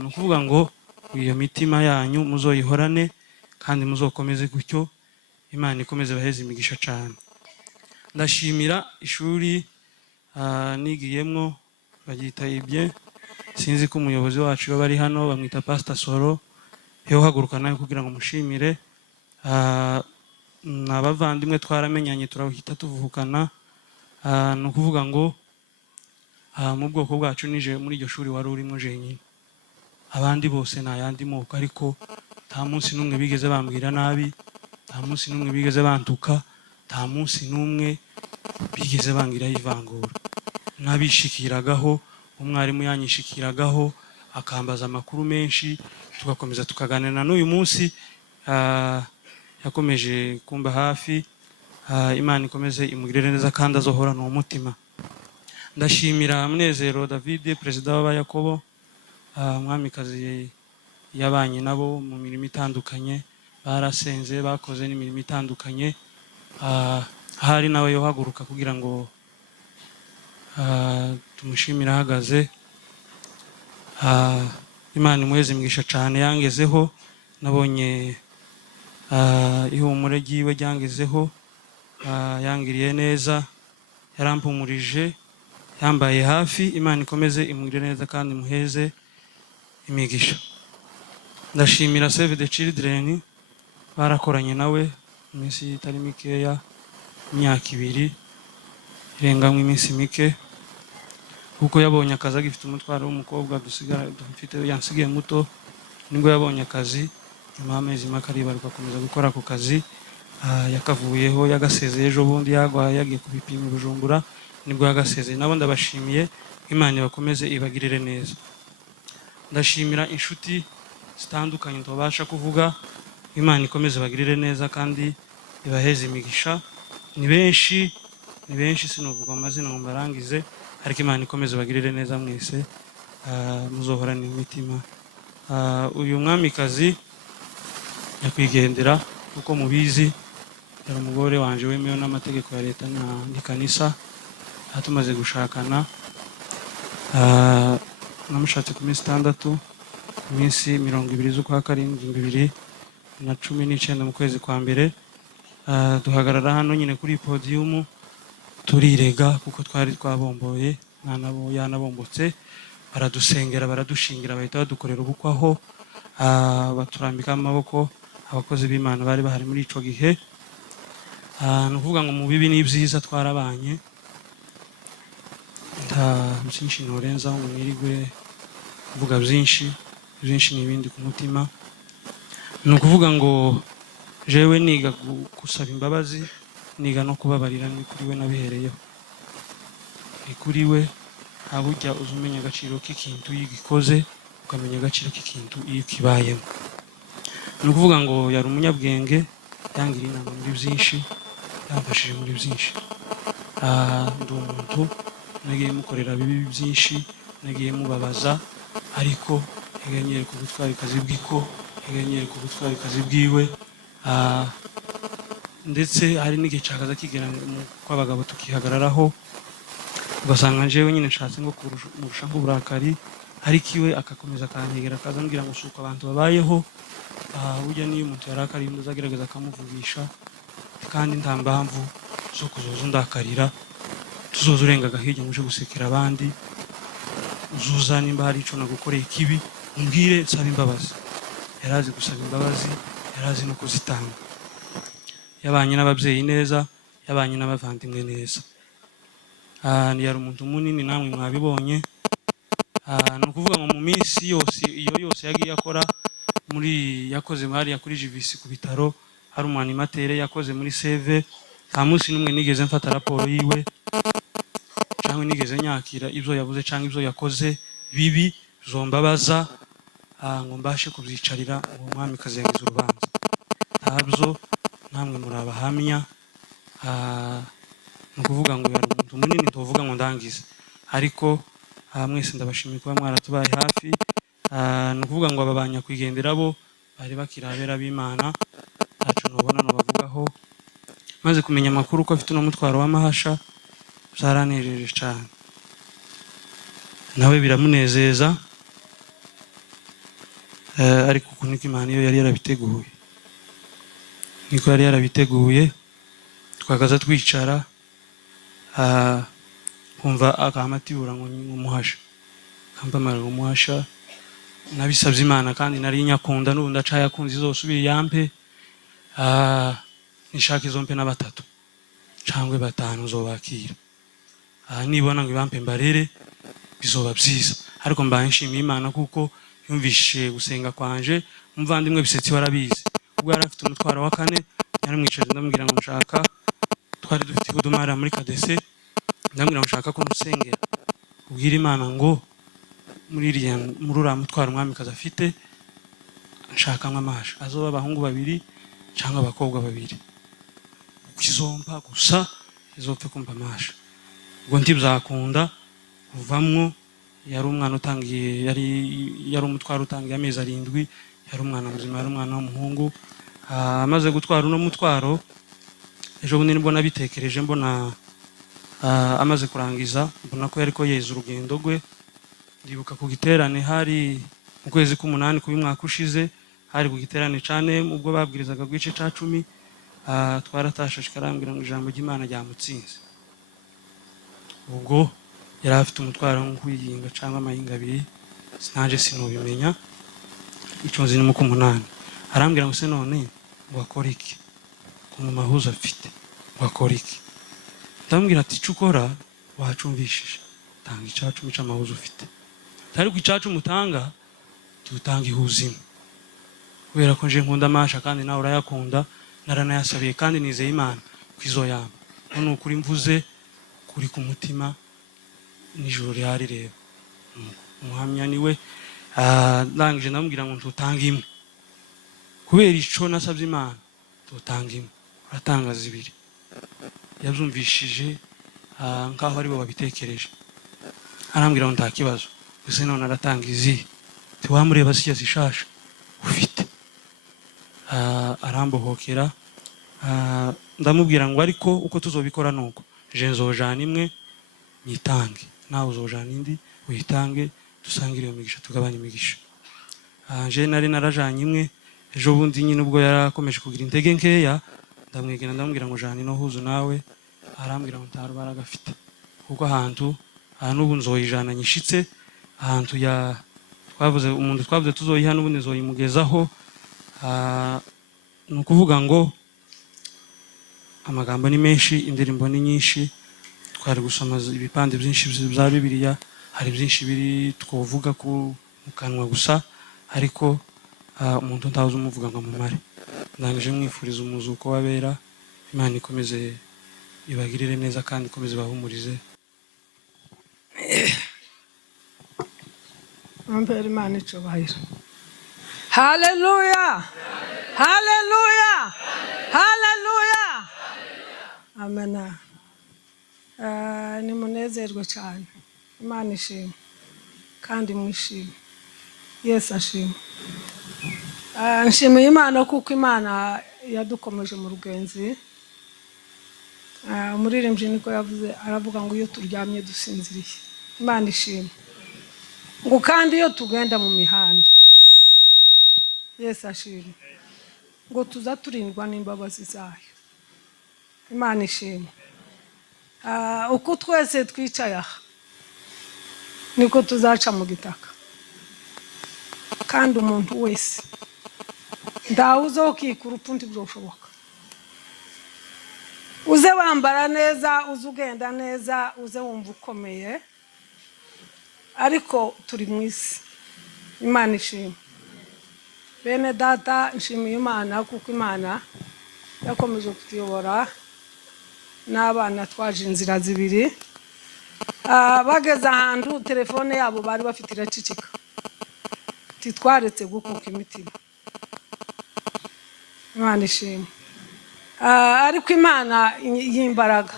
Ni ukuvuga ngo iyo mitima yanyu muzoyihorane kandi muzokomeze gutyo. Imana ikomeze baheze imigisha cyane. Ndashimira ishuri nigiyemwo, baryita ibye sinzi ko umuyobozi wacu baba ari hano bamwita Pastor Soro yo haguruka nawe kugira ngo mushimire. Abavandimwe twaramenyanye turahita tuvukana. Ni ukuvuga ngo mu bwoko bwacu nije muri iryo shuri wari urimo jenyine, abandi bose ni ayandi moko, ariko nta munsi n'umwe bigeze bambwira nabi, nta munsi n'umwe bigeze bantuka, nta munsi n'umwe bigeze bangira ivangura. Nabishikiragaho, umwarimu yanyishikiragaho akambaza amakuru menshi, tugakomeza tukaganira. N'uyu munsi yakomeje kumba hafi. Imana ikomeze imugirire neza kandi azohorana umutima. Ndashimira Munezero David, perezida w'Abayakobo, umwamikazi yabanye nabo mu mirimo itandukanye, barasenze bakoze n'imirimo itandukanye. Hari nawe yohaguruka kugira ngo tumushimire ahagaze. Imana imuheze imigisha cyane, yangezeho nabonye ihumure ryiwe ryangezeho, yangiriye neza, yarampumurije, yambaye hafi. Imana ikomeze imugirire neza kandi imuheze imigisha. Ndashimira Save the Children, barakoranye nawe iminsi itari mikeya, imyaka 2 irengamwe iminsi mike, kuko yabonye akazi agifite umutwaro w'umukobwa dufite yansigiye muto, nibwo yabonye akazi. Nyuma y'amezi make aribaruka akomeza gukora ako kazi. Yakavuyeho, yagasezeye ejo bundi, yagwaye yagiye kubipima Bujumbura, nibwo yagasezeye. Nabo ndabashimiye, Imana ibakomeze ibagirire neza. Ndashimira inshuti zitandukanye tubasha kuvuga, Imana ikomeze bagirire neza kandi ibaheze imigisha. Ni benshi sinuvuga amazina ngo mbarangize, ariko Imana ikomeze bagirire neza mwese, muzohorana imitima. Uyu mwamikazi nyakwigendera uko mubizi yari umugore wanje wemewe n'amategeko ya leta n'ikanisa. Tumaze gushakana, namushatse ku minsi 6, ku minsi 20 z'ukwa karindwi 2019 mu kwezi kwa mbere. Duhagarara hano nyine kuri podium turirega kuko twari twabomboye, nabo yanabombotse, baradusengera baradushingira, bahita badukorera ubukwaho, baturambika amaboko. Abakozi b'Imana bari bahari muri ico gihe. Ni ukuvuga ngo mu bibi n'ibyiza twarabanye, nta byinshi norenzaho ngo nirigwe kuvuga byinshi n'ibindi ku mutima. Ni ukuvuga ngo jewe niga gusaba imbabazi, niga no kubabarira, ni kuri we nabihereyeho. Ni kuri we abujya uzumenya agaciro k'ikintu yigikoze, ukamenya agaciro k'ikintu iyo kibayemo. Ni ukuvuga ngo yari umunyabwenge, yangiriye inama muri byinshi, yamfashije muri byinshi. Ndi umuntu nagiye mukorera bibi byinshi, nagiye mubabaza, ariko yaganyere ku gutwara ikazi bw'iko, yaganyere ku gutwara ikazi bwiwe. Ndetse hari n'igihe cyakaza kigera ko abagabo tukihagararaho, ugasanga jewe nyine nshatse ngo kurusha nk'uburakari, ariko iwe akakomeza akanyegera, akazambwira ngo suko abantu babayeho. Burya niyo umuntu yarakariye undi azagerageza akamuvugisha, kandi nta mpamvu zo kuzoza undakarira. Tuzoza urengaga hirya ngo uje gusekera abandi, uzuza nimba hari ico nagukoreye kibi umbwire nsaba imbabazi. Yarazi gusaba imbabazi, yarazi no kuzitanga. Yabanye n'ababyeyi neza, yabanye n'abavandimwe neza. Ni yari umuntu munini, namwe mwabibonye. Ni ukuvuga ngo mu minsi yose iyo yose yagiye akora, muri yakoze hari kuri JVC ku bitaro, hari umwanimatere yakoze muri Save. Nta munsi n'umwe nigeze mfata raporo yiwe cyangwa nigeze nyakira ibyo yavuze cyangwa ibyo yakoze bibi zombabaza ngo mbashe kubyicarira uwo mwamikazi yagize urubanza. Ntabyo namwe murabahamya. Ni ukuvuga ngo yari umuntu munini, tuvuga ngo ndangize, ariko mwese ndabashimiye kuba mwaratubaye hafi. Ni ukuvuga ngo aba banyakwigendera bo bari bakiri abera b'Imana, ntacyo nubona bavugaho. Maze kumenya amakuru ko afite n'umutwaro w'amahasha, byaranejeje cyane, nawe biramunezeza. Ariko uko niko Imana iyo yari yarabiteguye, niko yari yarabiteguye. Twakaza twicara, kumva akamatibura ngo umuhasha. kampamara umuhasha nabisabye Imana kandi nari nyakunda n'ubu ndacayakunze izosubira yampe nishaka izo mpe na batatu cyangwa batanu zobakira nibona ngo ibampe mbarere bizoba byiza ariko mbaye nshimiye Imana kuko yumvishe gusenga kwanje umuvandimwe Bisetsi warabizi ubwo yari afite umutwaro wa kane yaramwicaje ndamubwira ngo nshaka twari dufite kudumara muri kadese ndamubwira ngo nshaka ko musengera ubwira Imana ngo muri uriya mutwaro umwami kaza afite nshaka nk'amasha azoba abahungu 2 cyangwa abakobwa 2 kizompa gusa izopfe kumpa amasha ubwo ntibzakunda uvamwo yari umwana utangiye yari umutwaro utangiye amezi 7 yari umwana muzima yari umwana w'umuhungu amaze gutwara uno mutwaro ejo bundi nibwo nabitekereje mbona amaze kurangiza mbona ko yariko yeza urugendo rwe ndibuka ku giterane hari mu kwezi k'8 ku mwaka ushize hari ku giterane cyane ubwo babwirizaga gwice ca 10 twaratasha karambira ngo ijambo ry'Imana ryamutsinze ubwo yari afite umutwaro nk'uyinga cyangwa amahinga 2 sinaje sinubimenya icyo nzi ni mu k'8 arambwira ngo se none wakora iki ku mahuzo afite wakora iki ndamubwira ati cukora wacumvishije tanga icacu mica amahuzo ufite tari ku icacu mutanga tutanga ihuzima kubera ko nje nkunda amasha kandi nawe urayakunda naranayasabiye kandi nizeye Imana kwizoyamba none ukuri mvuze kuri ku mutima nijoro ryari rero umuhamya niwe ndangije ndamubwira ngo tutanga imwe kubera ico nasabye Imana tutanga imwe uratanga 2 yabyumvishije nkaho ari bo babitekereje arambwira ngo nta kibazo ese none aratanga izi tiwamureba siya zishasha ufite arambohokera ndamubwira ngo ariko uko tuzobikora nuko je nzojana imwe nitange nawe uzojana indi uyitange dusangire iyo migisha tugabanye imigisha je nari narajanye imwe ejo bundi nyine ubwo yarakomeje kugira intege nkeya ndamwegera ndamubwira ngo jana ino huzu nawe arambwira ngo ntarubara gafite kuko ahantu n'ubu nzoyijana nyishitse ahantu ya twavuze umuntu twavuze tuzoyiha n'ubundi nzoyimugezaho ni ukuvuga ngo amagambo ni menshi indirimbo ni nyinshi twari gusoma ibipande byinshi bya Bibiliya hari byinshi biri twovuga ku mukanwa gusa ariko umuntu ntazi umuvuga ngo mumare ndangije mwifuriza umuzuko wabera Imana ikomeze ibagirire neza kandi ikomeze bahumurize Ampere Imana icubahiro. Haleluya! Haleluya! Haleluya! Amen. Nimunezerwe cyane. Imana ishimwe kandi mwishimwe. Yesu ashimwe. Nshimiye Imana kuko Imana yadukomeje mu rugenzi. Umuririmbyi niko yavuze aravuga ngo iyo turyamye dusinziriye. Imana ishimwe. Ngo kandi iyo tugenda mu mihanda. Yesu ashimwe. Ngo tuza turindwa n'imbabazi zayo. Imana ishimwe. Uko twese twicaye aha niko tuzaca mu gitaka. Kandi umuntu wese ndawuze ukikura upfundi byoshoboka. Uze wambara neza, uze ugenda neza, uze wumva ukomeye. Ariko turi mu isi. Imana ishimwe. Bene data nshimiye Imana kuko Imana yakomeje kutuyobora n'abana twaje inzira 2. Bageze ahantu telefone yabo bari bafite iracicika. Titwaretse gukuka imitima. Imana ishimwe. Ariko Imana y'imbaraga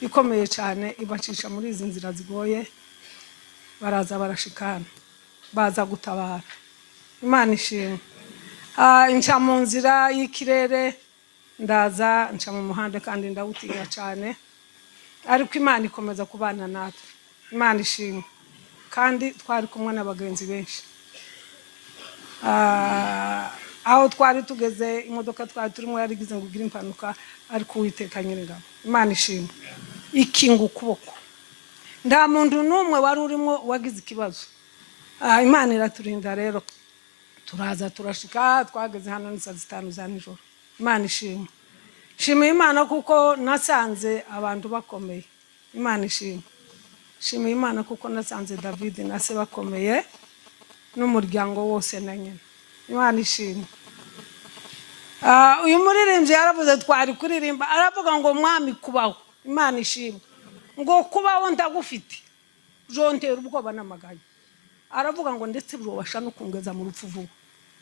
ikomeye cyane ibacisha muri izi nzira zigoye. Baraza barashikana baza gutabara. Imana ishimwe. Nca mu nzira y'ikirere ndaza nca mu muhanda kandi ndawutinya cyane ariko Imana ikomeza kubana natwe. Imana ishimwe. Kandi twari kumwe n'abagenzi benshi. Aho twari tugeze imodoka twari turimo yarigize ngo ugire impanuka ariko Uwiteka nyir'ingabo. Imana ishimwe. Ikinga ukuboko. Nda muntu numwe wari urimo wagize ikibazo. Imana iraturinda rero turaza turashika twageze hano ni saa 5 za nijoro. Imana ishimwe. Shimiye Imana kuko nasanze abantu bakomeye. Imana ishimwe. Shimiye Imana kuko nasanze David na se bakomeye n'umuryango wose na nyina. Imana ishimwe. Uyu muririmbyi yaravuze twari kuririmba aravuga ngo mwami kubaho. Imana ishimwe. Ngo kubaho ndagufite. Jontera ubwoba n'amaganya. Aravuga ngo ndetse bubasha no kungeza mu rupfu vuba.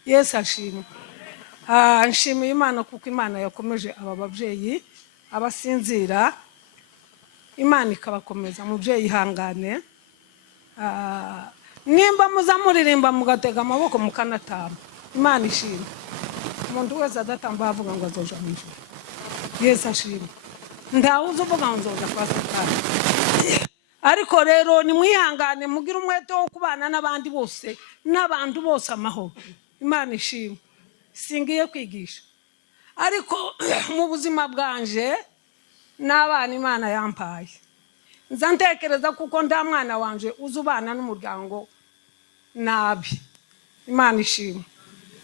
Yesu ashimwe. Nshimiye Imana kuko Imana yakomeje aba bavyeyi abasinzira. Imana ikabakomeza muvyeyi ihangane. Nimba muza muririmba mugatega amaboko mukanatamba. Imana ishimwe. Umuntu wese adatamba avuga ngo azoja mu ijuru. Yesu ashimwe. Ndawuze uvuga ngo nzoja kwa Satani. Ariko rero ni mwihangane mugira umwete wo kubana n'abandi bose n'abantu bose amahoro. Imana ishimwe. Singiye kwigisha. Ariko mu buzima bwanje n'abana Imana yampaye. Nza ntekereza kuko nda mwana wanje uzubana n'umuryango nabi. Imana ishimwe.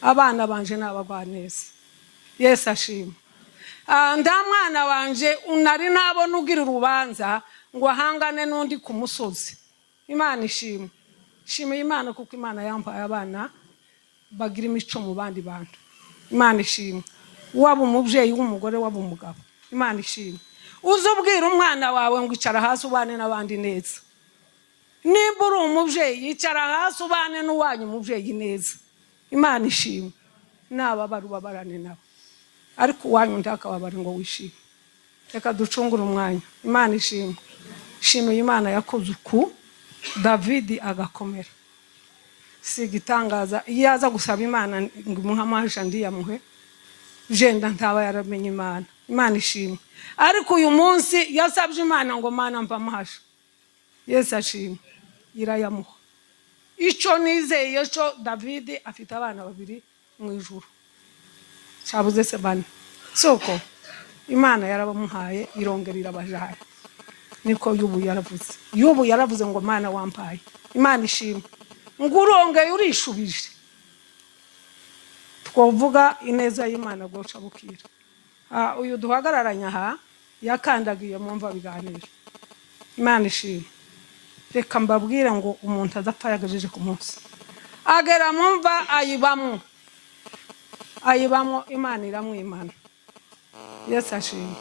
Abana banje n'abagwaneza. Yesu ashimwe. Nda mwana wanje unari nabo nugira urubanza ngo ahangane n'undi ku musozi. Imana ishimwe. Shimiye Imana kuko Imana yampaye abana bagira imico mu bandi bantu. Imana ishimwe. Waba umuvyeyi w'umugore waba umugabo. Imana ishimwe. Uzubwira umwana wawe ngo icara hasi ubane n'abandi neza. Nimba uri umuvyeyi icara hasi ubane n'uwanyu umuvyeyi neza. Imana ishimwe. N'ababara ubabarane nabo. Ariko uwanyu ndakababara ngo wishime. Reka ducungure umwanya. Imana ishimwe. Shimiye Imana yakoze uku David agakomera. Sigitangaza iyo aza gusaba Imana ngo imuhe amahisha ndiyamuhe jenda ntaba yaramenye Imana. Imana ishimwe. Ariko uyu munsi yasabye Imana ngo Mana mpa amahasha. Yesu ashimwe. Irayamuha. Ico nizeye cyo David afite abana babiri mu ijuru. Cyabuze se bane. Soko Imana yarabamuhaye irongera irabajaye. Niko Yubu yaravuze. Yubu yaravuze ngo Mana wampaye. Imana ishimwe. Ngurongeye urishubije. Twovuga ineza y'Imana goca bukira. Uyu duhagararanya aha yakandagiye mu mva biganira. Imana ishimwe. Reka mbabwira ngo umuntu adapfa yagajeje ku munsi. Agera mu mva ayibamo. Ayibamo Imana iramwimana. Yesu ashimwe.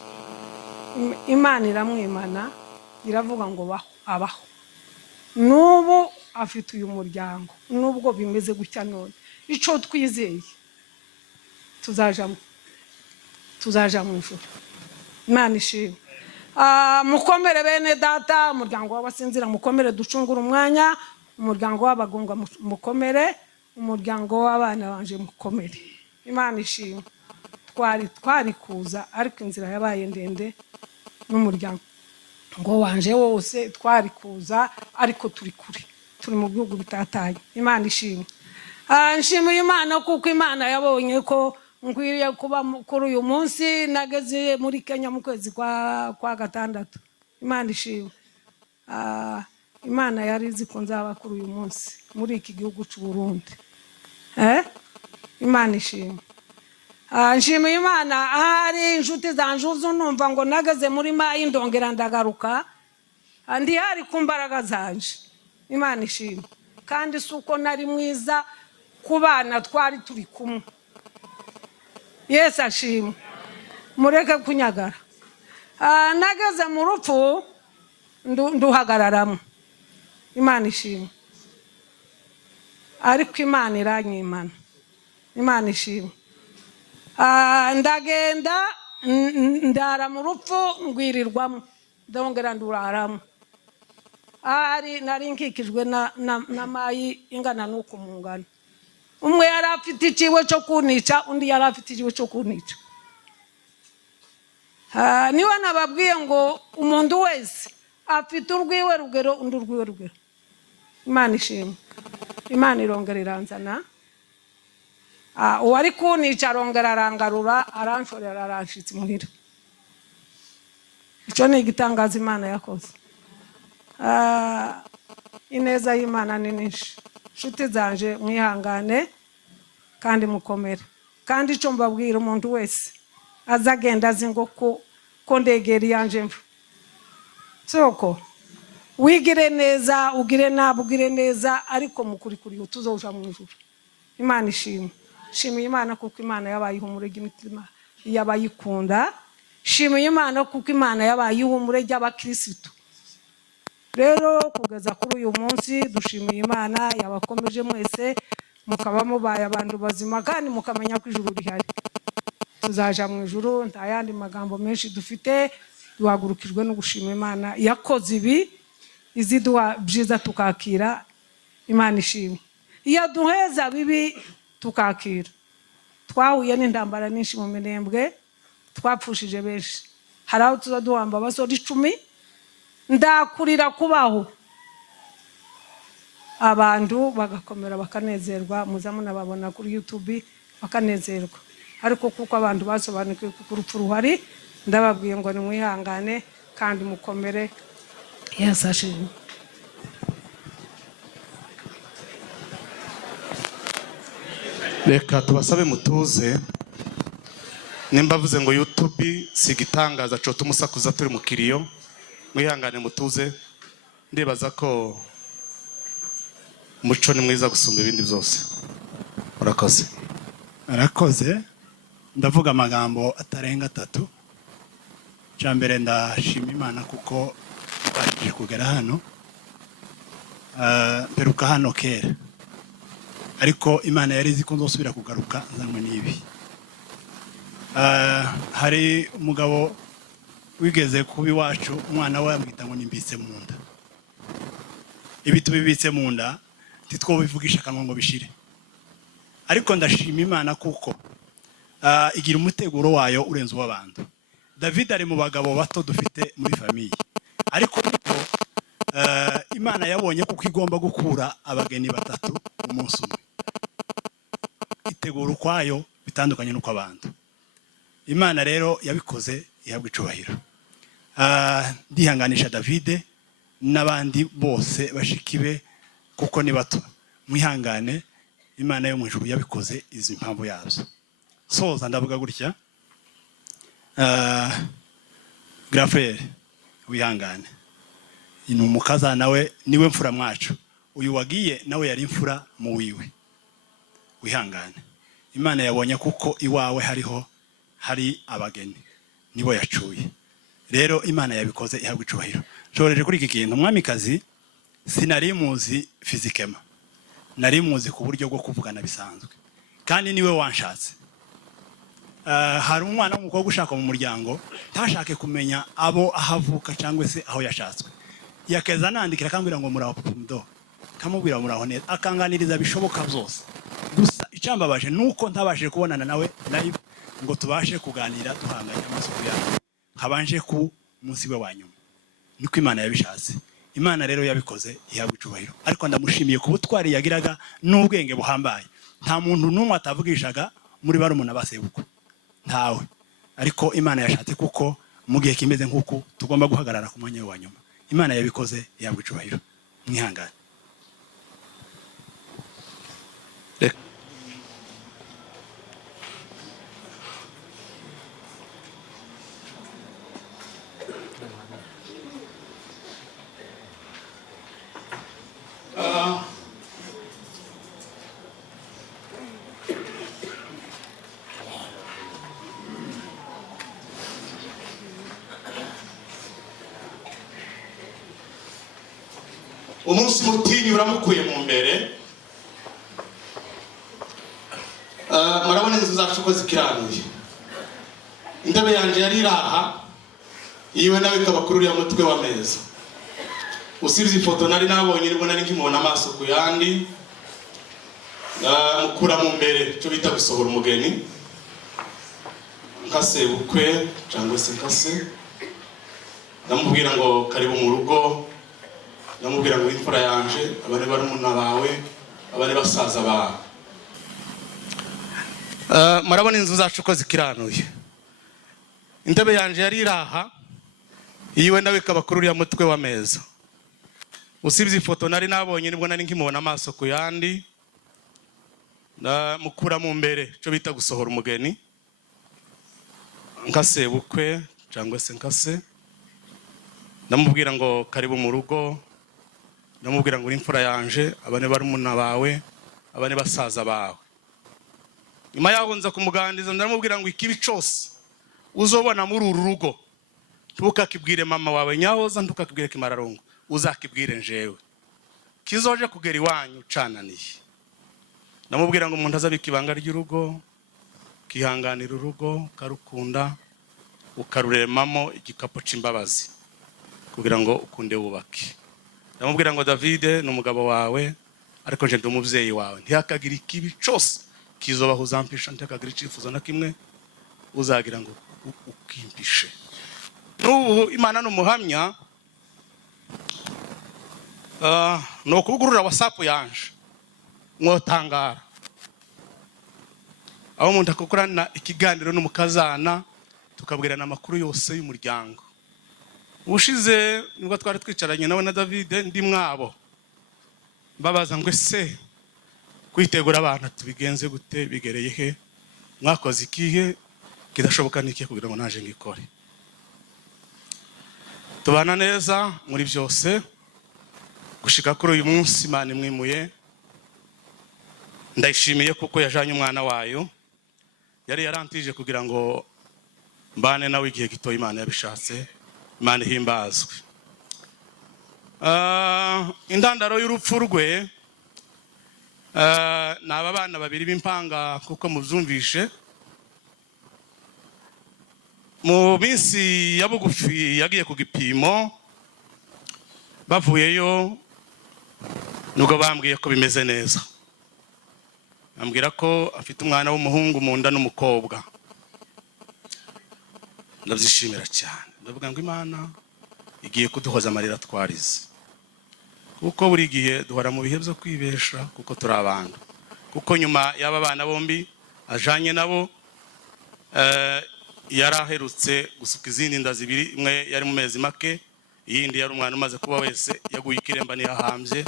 Imana iramwimana iravuga ngo abaho. Nubu afite uyu muryango. Nubwo bimeze gutya none. Ico twizeye. Tuzaja mu ijuru. Imana ishimwe. Mukomere bene data, umuryango w'abasinzira mukomere ducungura umwanya, umuryango w'abagonga mukomere, umuryango w'abana banje mukomere. Imana ishimwe. Twari kuza ariko inzira yabaye ndende n'umuryango ngo wanje wose twari kuza ariko turi kure. Turi mu bihugu bitatanye. Imana ishimwe. Nshimiye Imana kuko Imana yabonye ko ngwiriye kuba kuri uyu munsi nageze muri Kenya mu kwezi kwa gatandatu. Imana ishimwe. Imana yari izi ko nzaba kuri uyu munsi muri iki gihugu cy'u Burundi. Imana ishimwe. Nshimiye Imana ahari inshuti zanjuzu numva ngo nageze muri Mayi ndongera ndagaruka. Ndi hari ku mbaraga zanje. Imana ishimwe. Kandi suko nari mwiza kubana twari turi kumwe. Yesu ashimwe. Mureke kunyagara. Nageze mu rupfu nduhagararamo. Imana ishimwe. Ariko Imana iranyimana. Imana ishimwe. Ndagenda ndara mu rupfu ngwirirwamo. Ndongera nduraramo. Nari nkikijwe na Mayi ingana nuko mungana. Umwe yari afite ikiwe cyo kunica, undi yari afite ikiwe cyo kunica. Niwe nababwiye ngo umuntu wese afite urwiwe rugero undi urwiwe rugero. Imana ishimwe. Imana irongera iranzana. Uwari kunica arongera arangarura aranshorera aranshitse muhira. Icyo ni igitangaza Imana yakoze. Ineza y'Imana ni nyinshi. nshuti zanje mwihangane kandi mukomere. Kandi icyo mbabwira umuntu wese azagenda azi ngo ko ndegera yanje mvu soko wigire neza ugire nabi ugire neza ariko mukurikuriye tuzoja mu ijuru. Imana ishimwe. Shimiye Imana kuko Imana yabaye ihumure ry'imitima y'abayikunda. Shimiye Imana kuko Imana yabaye ihumure ry'abakristo. Rero kugeza kuri uyu munsi dushimiye Imana yabakomeje mwese mukaba mubaye abantu bazima kandi mukamenya ko ijuru rihari. Tuzaja mu ijuru nta yandi magambo menshi dufite. Duhagurukijwe no gushima Imana yakoze ibi iziduha byiza tukakira. Imana ishimwe. Iyo duheza bibi tukakira. Twahuye n'indambara nyinshi mu Minembwe, twapfushije benshi. Hari aho tuza duhamba abasore 10 ndakurira kubaho abantu bagakomera bakanezerwa. Muza munababona kuri YouTube bakanezerwa. Ariko kuko abantu basobanukiwe ku rupfu ruhari ndababwiye ngo ni mwihangane kandi mukomere. Yesu ashimwe. Reka tubasabe mutuze. Nimba avuze ngo YouTube sigitangaza cyo tumusakuza turi mu kiriyo. Mwihangane mutuze. Ndibaza ko umuco ni mwiza gusumba ibindi byose. Urakoze. Arakoze. Ndavuga amagambo atarenga 3. Cyambere ndashima Imana kuko baje kugera hano. Peruka hano kera. Ariko Imana yari izi ko nzosubira kugaruka nzanywe n'ibi. Hari umugabo wigeze kubi wacu umwana we yamwita ngo nimbitse mu nda. Ibi tubibitse mu nda titwobivugisha kanwa ngo bishire. Ariko ndashima Imana kuko igira umuteguro wayo urenze w'abantu. David ari mu bagabo bato dufite muri famiye. Ariko Imana yabonye kuko igomba gukura abageni 3 umunsi umwe. Itegura kwayo bitandukanye nuko abantu. Imana rero yabikoze ihabwa icubahiro. Ndihanganisha David n'abandi bose bashikibe kuko ni bato. Mwihangane Imana yo mu ijuru yabikoze izi mpamvu yazo. Soza ndavuga gutya. Grafere wihangane. Ino mukaza nawe niwe mfura mwacu. Uyu wagiye nawe yari mfura mu wiwe. Wihangane. Imana yabonye kuko iwawe hari abageni nibo yacuye. Rero Imana yabikoze ihabwa icubahiro. Shoreje kuri iki kintu mwamikazi sinari muzi fizikema. Nari muzi ku buryo bwo kuvugana bisanzwe. Kandi niwe wanshatse. Hari umwana w'umukobwa ushaka mu muryango ntashake kumenya abo ahavuka cyangwa se aho yashatswe. Yakeza nandikira kambira ngo muraho ndo. Kamubwira muraho neza akanganiriza bishoboka byose. Gusa icambabaje nuko ntabashije kubonana nawe live ngo tubashe kuganira duhanganya amaso yawe. Habanje ku munsi we wanyuma. Niko Imana yabishatse. Imana rero yabikoze ihabwa icubahiro. Ariko ndamushimiye ku butwari yagiraga n'ubwenge buhambaye. Nta muntu numwe atavugishaga muri barumuna basebuko. Ntawe. Ariko Imana yashatse kuko mu gihe kimeze nk'uko tugomba guhagarara ku mwanya wa nyuma. Imana yabikoze ihabwa icubahiro. Mwihangane. Umunsi mutini uramukuye mu mbere. Murabona inzu zacu ko zikiranuye. Intebe yanje yari iraha iwe nawe kabakuru ya mutwe wa meza. Usibye ifoto nari nabonye nibwo nari nkimubona amaso ku yandi. Mukura mu mbere cyo bita gusohora umugeni. Nkase bukwe cyangwa se nkase. Ndamubwira ngo karibu mu rugo. Ndamubwira ngo imfura yanje abane barumuna bawe abane basaza bawe. Murabona inzu zacu ko zikiranuye. Intebe yanje yari iraha iwe nawe kabakuru ya mutwe wa meza. usibye ifoto nari nabonye nibwo nari nkimubona amaso ku yandi, ndamukura mu mbere cyo bita gusohora umugeni, nkase bukwe cyangwa se nkase, ndamubwira ngo karibu mu rugo, ndamubwira ngo uri imfura yanje, abane barumuna bawe, abane basaza bawe. Nyuma yaho nza kumuganiriza ndamubwira ngo ikibi cyose uzobona muri uru rugo ntukakibwire mama wawe Nyahoza, ntukakibwire Kimararongo, uzakibwire njewe, kizoje kugera iwanyu cananiye. Ndamubwira ngo umuntu azabika ibanga ry'urugo, kihanganira urugo, karukunda, ukaruremamo igikapo c'imbabazi kugira ngo ukunde wubake. Ndamubwira ngo David ni umugabo wawe, ariko nje ndi umuvyeyi wawe, ntihakagira ikibi cyose kizobaho uzampisha, ntihakagira icifuzo na kimwe uzagira ngo ukimpishe. N'ubu Imana n'umuhamya, no kugurura WhatsApp yanje mwotangara aho umuntu akokorana ikiganiro n'umukazana tukabwirana amakuru yose y'umuryango. Ubushize nibwo twari twicaranye nawe na David ndi mwabo, mbabaza ngo ese kwitegura abana tubigenze gute, bigereye he, mwakoze ikihe, kidashoboka niki kugira ngo naje ngikore. Tubana neza muri byose gushika kuri uyu munsi Imana imwimuye. Ndayishimiye kuko yajanye umwana wayo, yari yarantije kugira ngo mbane nawe igihe gito Imana yabishatse. Imana ihimbazwe. Indandaro y'urupfu rwe n'aba bana babiri b'impanga kuko mubyumvishe. Mu minsi ya bugufi yagiye ku gipimo, bavuyeyo nubwo bambwiye ko bimeze neza. Ambwira ko afite umwana w'umuhungu mu nda n'umukobwa. Ndabyishimira cyane, ndavuga ngo Imana igiye kuduhoza amarira twarize, kuko buri gihe duhora mu bihe byo kwibesha kuko turi abantu. Kuko nyuma y'aba bana bombi ajanye nabo yaraherutse gusuka izindi nda zibiri, imwe yari mu mezi make, iyindi yari umwana umaze kuba wese yaguye ikiremba niyahambye,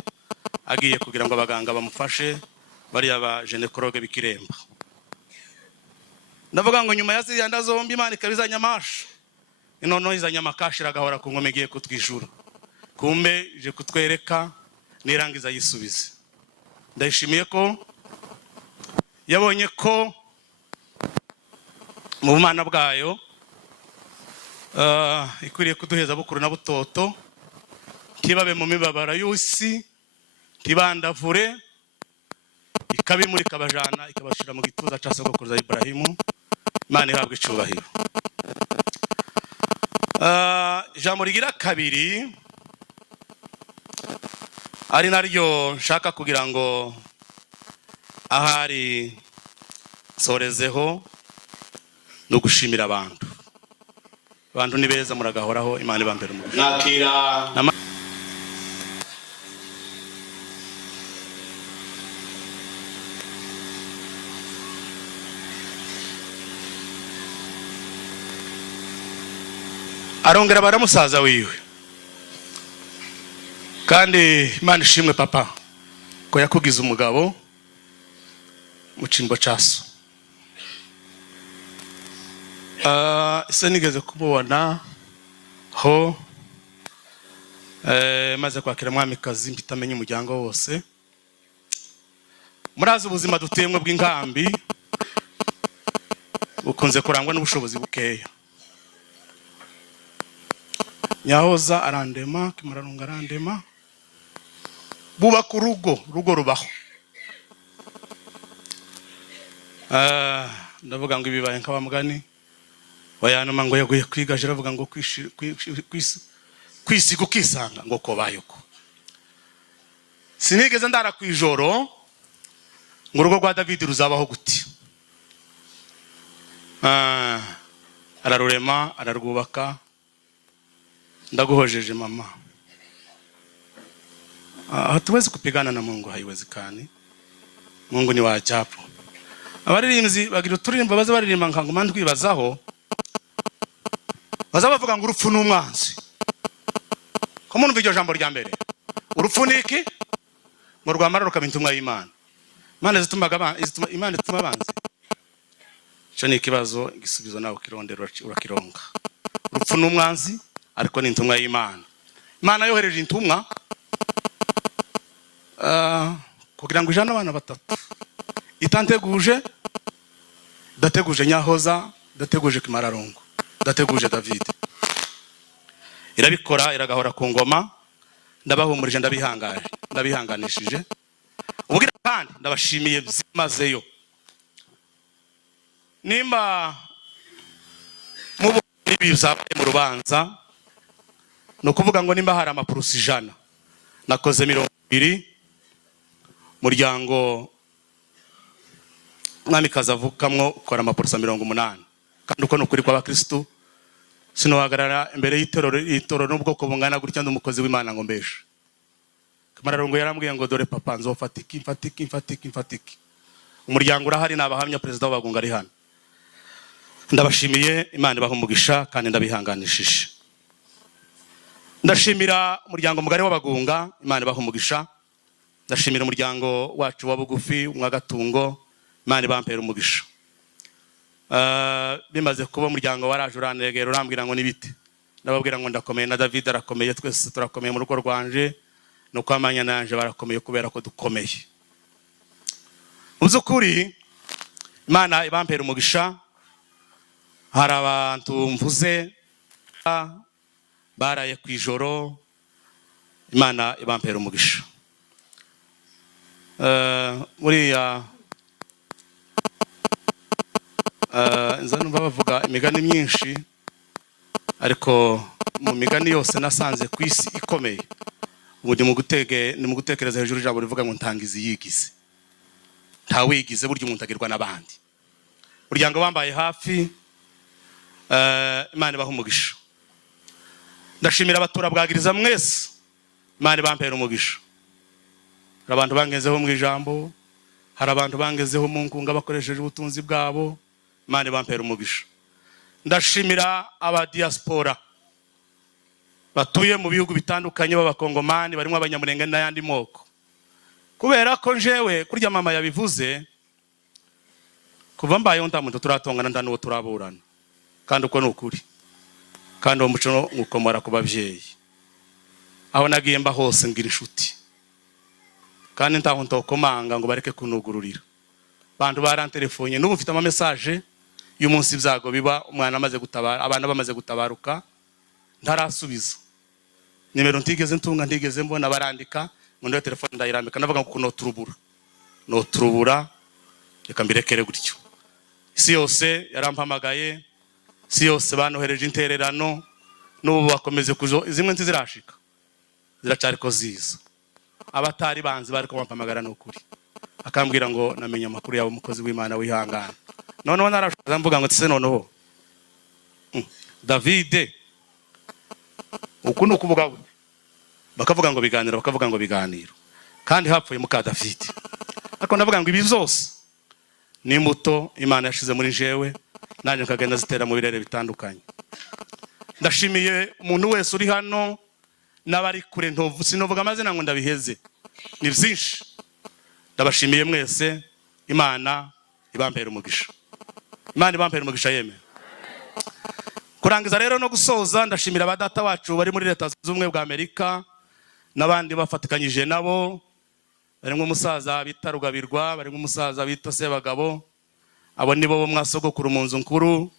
agiye kugira ngo abaganga bamufashe, bariya ba ginekologe b'ikiremba. Ndavuga ngo nyuma ya ziriya nda zombi Imana ikabiza nyamasha, inono iza nyamakashira agahora ku ngome igiye kutwijura, kumbe ije kutwereka nirangiza yisubize. Ndayishimiye ko yabonye ko mu bumana bwayo ikwiriye kuduheza bukuru na butoto, kibabe mu mibabara y'usi, kibandavure, ikabimura ikabajana ikabashira mu gituza ca sogokuruza Ibrahimu. Imana ihabwe icubahiro. Ijambo rigira kabiri ari naryo nshaka kugira ngo ahari sorezeho no gushimira abantu. Abantu ni beza muragahoraho, Imana ibambere mu nakira. Arongera baramusaza wiwe, kandi Imana ishimwe papa ko yakugize umugabo mu cimbo caso. Ise nigeze kumubona ho maze kwakira mwamikazi mpitamenya umuryango wose. Murazi ubuzima duteyemwe bw'inkambi bukunze kurangwa n'ubushobozi bukeya. Nyahoza arandema, Kimararongo arandema, bubaka urugo rubaho. Ndavuga ngo ibibaye nk'abamugani wayanuma ngo yaguye kwigaje, aravuga ngo kwisiga ukisanga ngo kobayuko. Sinigeze ndara kwijoro ngo urugo rwa David ruzabaho guti. Ararurema, ararwubaka. Ndaguhojeje mama. Hatuwezi kupigana na Mungu, haiwezekani. Mungu ni wa ajabu. Abaririmbyi bagira uturirimbo baza baririmba nkango mandi kwibazaho, baza bavuga ngo urupfu n'umwanzi. Ko muntu iryo jambo rya mbere urupfu ni iki ngo rwamara rukaba intumwa y'Imana. Imana ituma abanzi. Icyo ni ikibazo, igisubizo nawe ukirondera urakironga. Urupfu ni umwanzi ariko ni intumwa y'Imana. Imana yohereje intumwa kugira ngo ijane abana batatu. Itanteguje, dateguje Nyahoza, dateguje Kimararongo, dateguje David. Irabikora, iragahora ku ngoma. Ndabahumurije, ndabihanganishije. Ubwira kandi ndabashimiye byimazeyo. Nimba mubizabaye mu rubanza, no kuvuga ngo nimba hari amapurusi 100 nakoze 20, muryango mwamikaza avukamwo ukora amapurusi 80. Kandi uko nukuri kwa bakristo sinohagarara imbere y'itoro n'ubwoko bungana gutya ndumukozi w'Imana ngo mbeshe. Kimararongo yarambwiye ngo dore papa nzofatiki. Umuryango urahari nabahamya president w'Abagunga ari hano. Ndabashimiye, Imana ibaha umugisha kandi ndabihanganishije. Ndashimira umuryango mugari w'Abagunga, Imana ibaha umugisha. Ndashimira umuryango wacu wa bugufi umwagatungo, Imana ibampera umugisha. Bimaze kuba umuryango waraje uranegera urambwira ngo nibite. Ndababwira ngo ndakomeye na David arakomeye, twese turakomeye mu rugo rwanje, no kwamanya nanje barakomeye kubera ko dukomeye. Uzukuri Imana ibampera umugisha. Hari abantu mvuze baraye kwijoro, Imana ibampera umugisha. Muriya nzanumva bavuga imigani myinshi, ariko mu migani yose nasanze ku isi ikomeye ubu ni mu gutekereza hejuru ijambo rivuga ngo ntangizi yigize. Nta wigize burya umuntu agirwa n'abandi. Muryango bambaye hafi, Imana ibaha umugisha. Ndashimira abatura bwagiriza mwese, Imana ibampera umugisha. Hari abantu bangezeho mu ijambo, hari abantu bangezeho mu nkunga bakoresheje ubutunzi bwabo, Imana ibampera umugisha. Ndashimira aba diaspora batuye mu bihugu bitandukanye b'abakongomani, barimo abanyamurenge n'ayandi moko. Kubera ko njewe kurya mama yabivuze, kuva mbayeho nta muntu turatongana nta n'uwo turaburana, kandi uko ni ukuri. Kandi uwo muco ngukomora ku babyeyi. Aho nagiye mba hose ngira inshuti, kandi ntaho ntokomanga ngo bareke kunugururira. Bantu barantelefone n'ubu mfite ama message y'umunsi byago biba umwana amaze gutabara, abana bamaze gutabaruka ntarasubiza. Nimero ntigeze ntunga, ntigeze mbona, barandika ngo ndo telefone ndayirambika, navuga ngo no turubura reka mbirekere gutyo. Isi yose yarampamagaye, isi yose banohereje intererano, n'ubu bakomeze kuzo zimwe ntizirashika, ziracari ko ziza. Abatari banzi bariko bampamagara n'ukuri, akambwira ngo namenye amakuru yabo umukozi w'Imana wihangana. Noneho narashaza mvuga ngo tse noneho David ukuno kuvuga bakavuga ngo biganiro, kandi hapfuye muka David. Ariko ndavuga ngo ibi byose ni imbuto Imana yashize muri jewe, nanjye nkagenda zitera mu birere bitandukanye. Ndashimiye umuntu wese uri hano n'abari kure, sinovuga amazina ngo ndabiheze, ni byinshi. Ndabashimiye mwese, Imana ibampera umugisha. Imana ibampera umugisha yeme. Kurangiza rero no gusoza, ndashimira abadata wacu bari muri Leta Zunze Ubumwe bwa Amerika n'abandi bafatikanyije nabo, barimo umusaza bita Rugabirwa, barimo umusaza bita Sebagabo, abo nibo bo mwasogokuru mu nzu nkuru.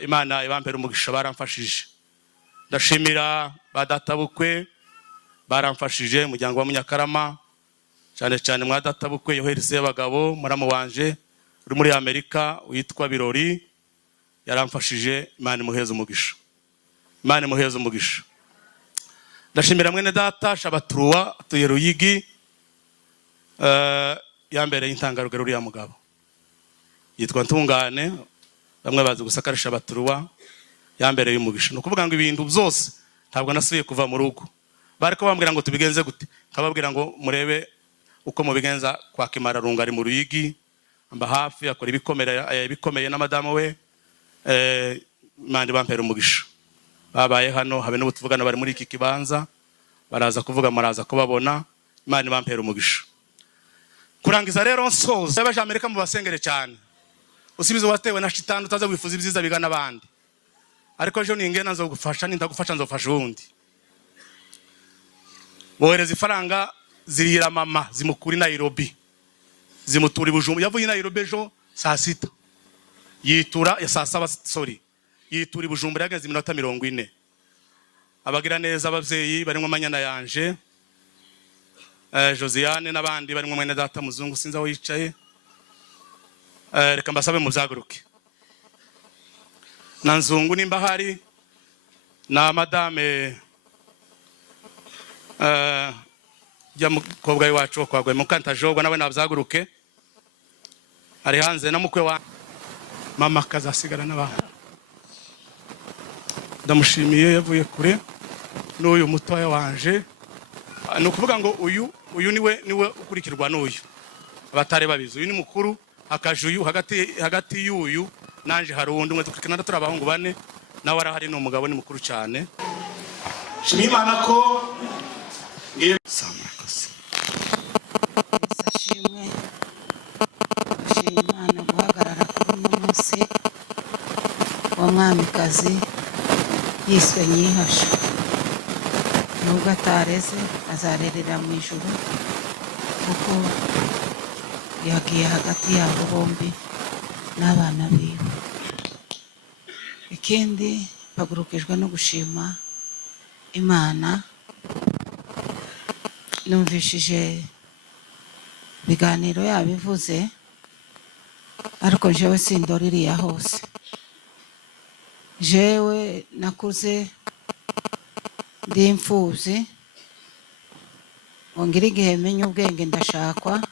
Imana ibampera umugisha, baramfashije. Ndashimira badata bukwe baramfashije, umuryango wa Munyakarama, cyane cyane mwadata bukwe Yoheri Sebagabo, muramu wanje uri muri Amerika witwa Birori, yaramfashije. Imana imuheze umugisha, Imana imuheze umugisha. Ndashimira mwene data Shabatruwa atuye Ruyigi, yambereye intangarugero uriya mugabo yitwa Ntungane, bamwe bazi gusakara Shabatruwa, yambereye umugisha. No kuvuga ngo ibintu byose ntabwo nasubiye kuva mu rugo, bariko bambwira ngo tubigenze gute, nkababwira ngo murebe uko mubigenza kwa Kimararunga ari mu Ruyigi, amba hafi akora ibikomeye na madame we. Imana ibampera umugisha. Babaye hano habe n'ubutuvugana bari muri iki kibanza, baraza kuvuga muraza kubabona Imana ibampera umugisha. Kurangiza rero nsoza y'abaje Amerika mu basengere cyane. Usibizo watewe na shitani utaza wifuza ibyiza bigana abandi. Ariko ejo ningena nzogufasha nindagufasha nzofasha undi. Bohereza ifaranga zirira mama zimukuri Nairobi. Zimuturi Bujumbura yavuye Nairobi ejo saa 6. Yitura ya saa 7 sorry. Yituri Bujumbura yageze iminota 40. Abagira neza abavyeyi barimo manyana yanje. Josiane n'abandi barimo mwene data muzungu sinza aho yicaye. Reka mbasabe muzaguruke. Na nzungu nimba hari na madame ya mukobwa wacu kwagwe mukantajogwa nawe nabzaguruke. Ari hanze na mukwe wa mama kazasigara n'abantu. Ndamushimiye yavuye kure n'uyu mutoya wanje. No kuvuga ngo uyu niwe ukurikirwa n'uyu. Abatare babizi uyu ni mukuru akajuyu hagati y'uyu nanje hari uwundi umwe dukurikirana turi abahungu bane nawe arahari n'umugabo ni mukuru cyane. Shimimana ko ngiye samakoze. Sashimwe. Shimimana guhagarara kuri uno munsi wa mwamikazi yiswe Nyihasha. Nubwo atareze azarerera mu ijuru kuko yagiye hagati yabo bombi n'abana biwe. Ikindi bagurukijwe no gushima Imana. Numvishije biganiro yabivuze ariko jewe sindoririya hose. Jewe nakuze ndi imfuvyi ngira igihe menye ubwenge ndashakwa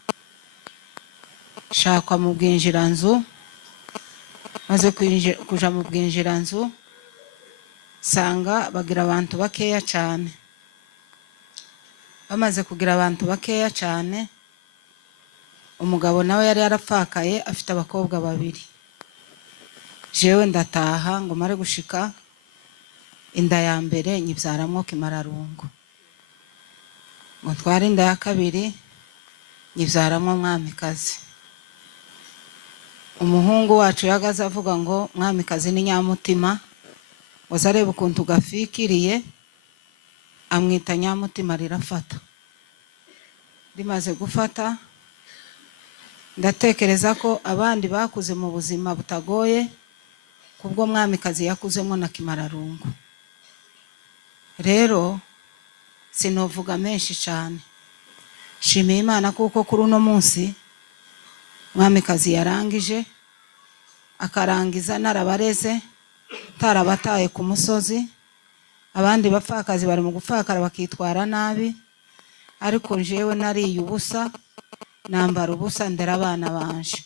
mu bwinjiranzu. Maze kuja mu bwinjiranzu sanga bagira abantu bakeya cyane. Bamaze kugira abantu bakeya cyane umugabo nawe yari yarapfakaye afite abakobwa babiri. Jewe ndataha ngo mare gushika inda ya mbere nyibyaramwo Kimararungu. Ngo twari inda ya kabiri nyibyaramwo Mwamikazi. Umuhungu wacu yagaze avuga ngo Mwamikazi ni Nyamutima. Wazareba ukuntu gafikiriye amwita Nyamutima rirafata. Rimaze gufata ndatekereza ko abandi bakuze mu buzima butagoye kubwo Mwamikazi yakuzemo na Kimararungu. Rero sinovuga menshi cyane. Shimiye Imana kuko kuri uno munsi Mwamikazi yarangije akarangiza narabareze tarabataye ku musozi. Abandi bapfakazi bari mu gupfakara bakitwara nabi ariko jewe nariye ubusa nambara ubusa ndera abana banje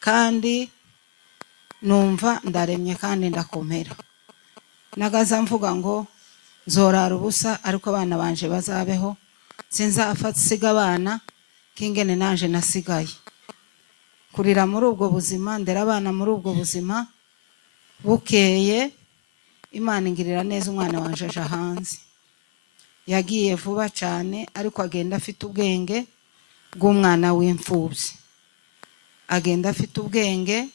kandi numva ndaremye kandi ndakomera. Nagaza mvuga ngo nzorara ubusa ariko abana banje bazabeho. Sinzafata siga abana kingene nanje nasigaye. Kurira muri ubwo buzima ndera abana muri ubwo buzima. Bukeye Imana ingirira neza umwana wanje aje hanze. Yagiye vuba cyane ariko agenda afite ubwenge bw'umwana w'imfubyi. Agenda afite ubwenge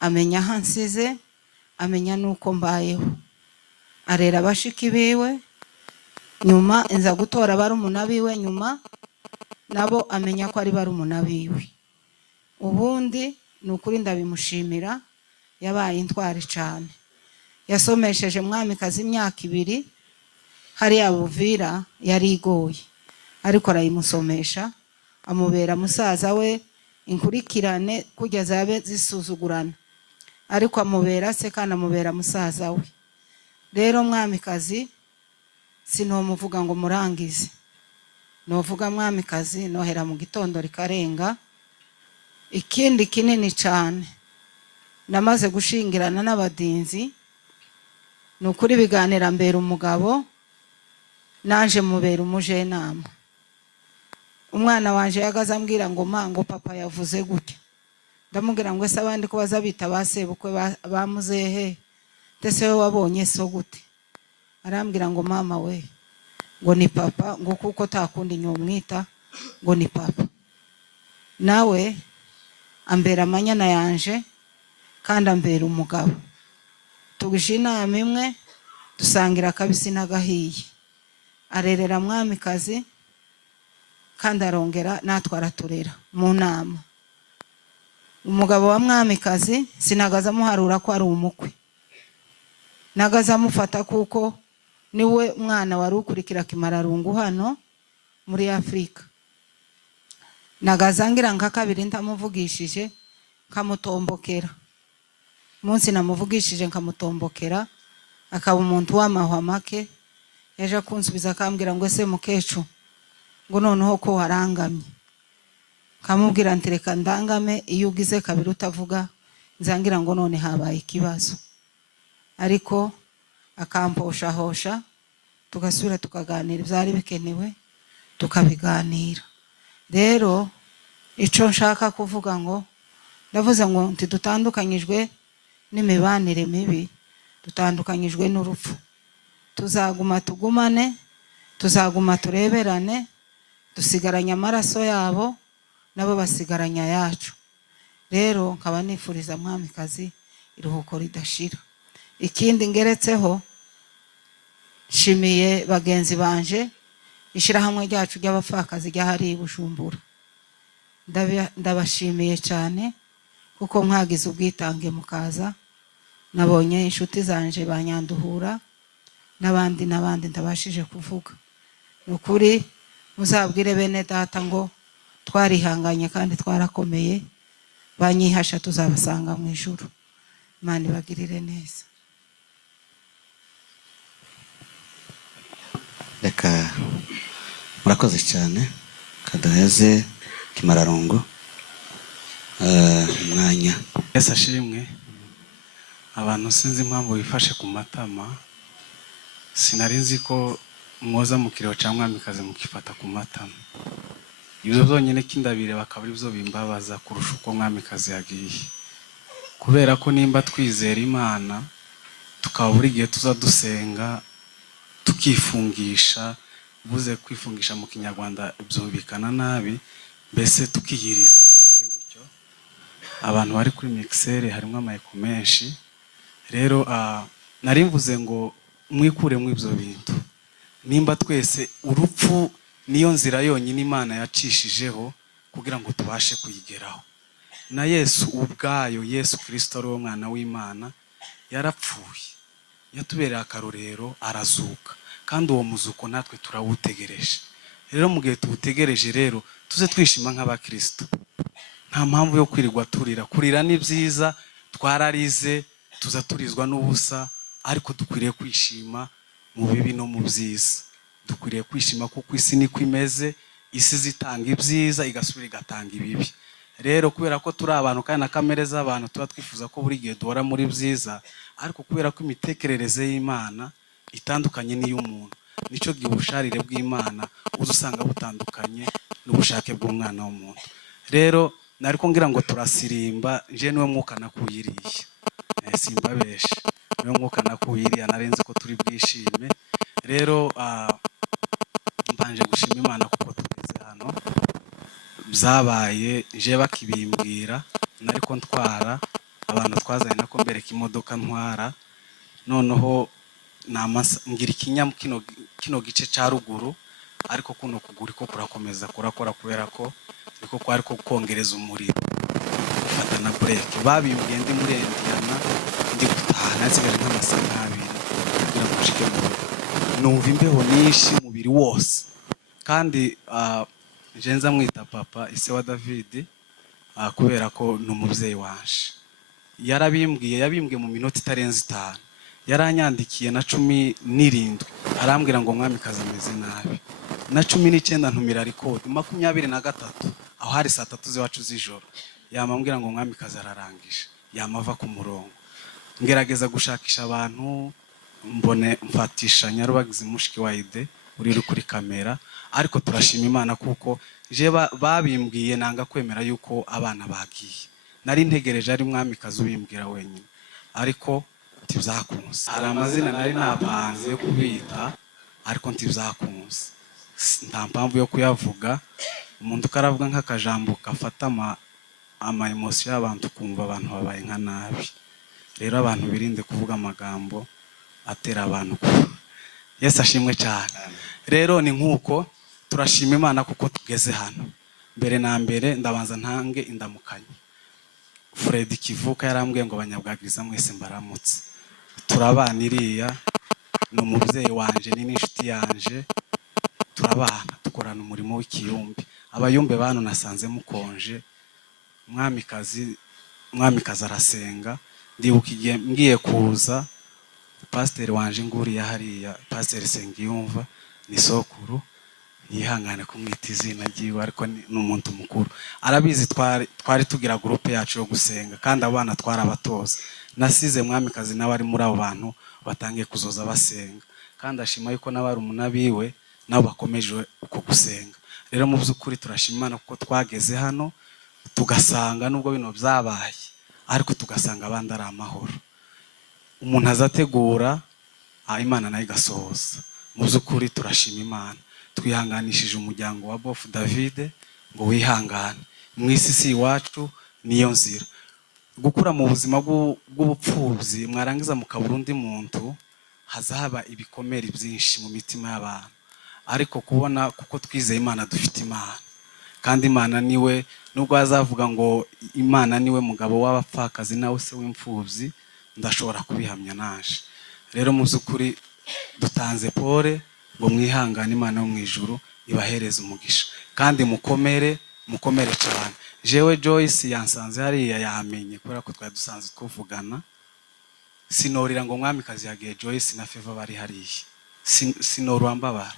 amenya hansize amenya nuko mbayeho. Arera bashiki biwe nyuma enza gutora barumuna biwe nyuma nabo amenya ko ari barumuna biwe. Ubundi nukuri ndabimushimira yabaye intwari cyane. Yasomesheje Mwamikazi imyaka 2 hari yabuvira yari igoye ariko arayimusomesha amubera musaza we inkurikirane kujya zabe zisuzugurana ariko amubera se kana amubera musaza we. Rero Mwamikazi sinomuvuga ngo murangize. Novuga Mwamikazi nohera mu gitondo rikarenga. Ikindi kinini cyane namaze gushingirana n'abadinzi nukuri biganira mbere umugabo naje mubera umujenama. Umwana wanje yagaza ambwira ngo mango papa yavuze gutya. Ndamubwira ngo ese abandi ko bazabita basebukwe bamuzehe ndetse we wabonye so gute. Arambwira ngo mama we ngo ni papa, ngo kuko takundi nyomwita ngo ni papa. Nawe ambera amanyana yanje kandi ambera umugabo. Tugije inama imwe dusangira akabisi n'agahiye. Arerera mwamikazi kandi arongera natwe araturera mu nama. Umugabo wa mwamikazi sinagaza muharura ko ari umukwe, nagaza mufata kuko niwe mwana wari ukurikira Kimararungu hano muri Afrika. Nagazangira nka kabiri ntamuvugishije kamutombokera. Munsi namuvugishije nkamutombokera akaba umuntu w'amahwa make. Yaje kunsubiza akambwira ngo ese mukecu ngo noneho ko warangamye. Kamubwira ntereka ndangame, iyo ugize kabiri utavuga nzangira ngo none habaye ikibazo. Ariko akamposha hosha tugasubira tukaganira byari bikenewe tukabiganira. Rero ico nshaka kuvuga ngo ndavuze ngo dutandukanyijwe n'imibanire mibi, dutandukanyijwe n'urupfu. Tuzaguma tugumane, tuzaguma tureberane, dusigaranya amaraso yabo nabo basigaranya yacu. Rero nkaba nifuriza mwamikazi iruhuko ridashira. Ikindi ngeretseho, shimiye bagenzi banje ishirahamwe ryacu ry'abapfakazi ryahari Bujumbura. Ndabashimiye cyane kuko mwagize ubwitange mukaza. Nabonye inshuti zanje banyanduhura n'abandi ndabashije kuvuga. Nukuri muzabwire bene data ngo twarihanganye kandi twarakomeye, banyihasha tuzabasanga mu ijuru. Imana ibagirire neza. Reka murakoze cyane kaduheze Kimararungu umwanya. Yesu ashimwe. Abantu sinzi impamvu bifashe ku matama, sinari nzi ko mwoza mu kiriro cya mwamikazi mukifata ku matama. Ibyo byonyine kindabire bakaba ari byo bimbabaza kurusha uko mwamikazi yagiye, kubera ko nimba twizera Imana tukaba buri gihe tuza dusenga tukifungisha, buze kwifungisha mu Kinyarwanda byubikana nabi, mbese tukiyiriza mvuge gutyo. Abantu bari kuri mixere harimo amayeko menshi. Rero nari mvuze ngo mwikure mu ibyo bintu. Nimba twese urupfu niyo nzira yonyine Imana yacishijeho kugira ngo tubashe kuyigeraho. Na Yesu ubwayo, Yesu Kristo ari umwana w'Imana, yarapfuye, yatubereye akarorero, arazuka, kandi uwo muzuko natwe turawutegereje. Rero mu gihe tuwutegereje rero tuze twishima nk'abakristo. Nta mpamvu yo kwirirwa turira. Kurira ni byiza, twararize tuza turizwa n'ubusa, ariko dukwiriye kwishima mu bibi no mu byiza. Dukwiriye kwishima kuko isi niko imeze, isi zitanga ibyiza igasubira igatanga ibibi. Rero kubera ko turi abantu kandi na kamere z'abantu tuba twifuza ko buri gihe duhora muri byiza, ariko kubera ko imitekerereze y'Imana itandukanye n'iy'umuntu, nico gihe ubusharire bw'Imana uzusanga butandukanye n'ubushake bw'umwana w'umuntu. Rero nariko ngira ngo turasirimba, je niwe mwuka nakuyiriye, simbabeshe, niwe mwuka nakuyiriye, narenze ko turi bwishime. Rero mbanje gushima Imana kuko tugeze hano. Byabaye je bakibimbwira, nariko ntwara abantu twazanye nako mbereka imodoka ntwara, noneho ngira ikinya kino gice ca ruguru, ariko kuno kuguri ko kurakomeza kurakora kubera ko ariko kwari ko kongereza umuriro. Fata na break babimbwiye ndi murendiyana, ndi gutaha nasigaje nk'amasaha abiri kugira ngo nshike numva imbeho nyinshi umubiri wose. Kandi jenza mwita papa, ise wa David, kubera ko n'umubyeyi wanje. Yabimbwiye mu minota itarenze 5. Yaranyandikiye na 17 arambwira ngo mwamikazi ameze nabi. Na 19 ntumira record 23 aho hari 3 z'iwacu z'ijoro. Yamambwira ngo mwamikazi ararangije, yamava ku murongo. Ngerageza gushakisha abantu, mbone mfatisha Nyarubagizi mushiki wa Ide uri kuri kamera, ariko turashima Imana kuko je babimbwiye nanga kwemera yuko abana bagiye. Nari ntegereje ari mwamikazi ubimbwira wenyine, ariko tibyakunze. Hari amazina nari napanze yo kubita, ariko ntibyakunze. Nta mpamvu yo kuyavuga. Umuntu ukaravuga nk'akajambo gafata ama emotion y'abantu, kumva abantu babaye nka nabi. Rero abantu birinde kuvuga amagambo atera abantu kuba. Yesu ashimwe cyane. Rero ni nk'uko turashima Imana kuko tugeze hano. Mbere na mbere ndabanza ntange indamukanye. Fred Kivuka yarambwiye ngo abanyabwagiriza mwese mbaramutse. Turabana iriya, ni umubyeyi wanje, ni n'inshuti yanje. Turabana dukorana umurimo w'ikiyumbi. Abayumbe bantu nasanze mukonje. Mwamikazi arasenga. Ndibuka igihe ngiye kuza, pasiteri wanje nguriya hariya, pasiteri Sengiyumva, ni sokuru, yihangane kumwita izina ryiwe, ariko ni umuntu mukuru. Arabizi twari tugira groupe yacu yo gusenga, kandi abana twarabatoza. Nasize mwamikazi nawe ari muri abo bantu batangiye kuzoza basenga, kandi ashima yuko n'abari umunabiwe nabo bakomeje uko gusenga. Rero mu by'ukuri turashima Imana kuko twageze hano tugasanga nubwo bino byabaye, ariko tugasanga abandi ari amahoro. Umuntu azategura Imana nayo igasohoza. Mu by'ukuri turashima Imana. Twihanganishije umuryango wa Bof David ngo wihangane. Mu isi si iwacu niyo nzira. Gukura mu buzima bw'ubupfubyi mwarangiza mukabura undi muntu, hazaba ibikomere byinshi mu mitima y'abantu. Ariko kubona kuko twizeye Imana, dufite Imana, kandi Imana niwe, nubwo azavuga ngo Imana niwe mugabo w'abapfakazi nawe se w'imfubyi, ndashobora kubihamya naje. Rero mu by'ukuri dutanze pole ngo mwihangane, Imana yo mu ijuru ibahereze umugisha, kandi mukomere cyane. Jewe Joyce yansanze hariya yamenye, kubera ko twari dusanzwe twuvugana. Sinorira ngo mwamikazi yagiye Joyce na Favor bari hariya, sinorwambabara,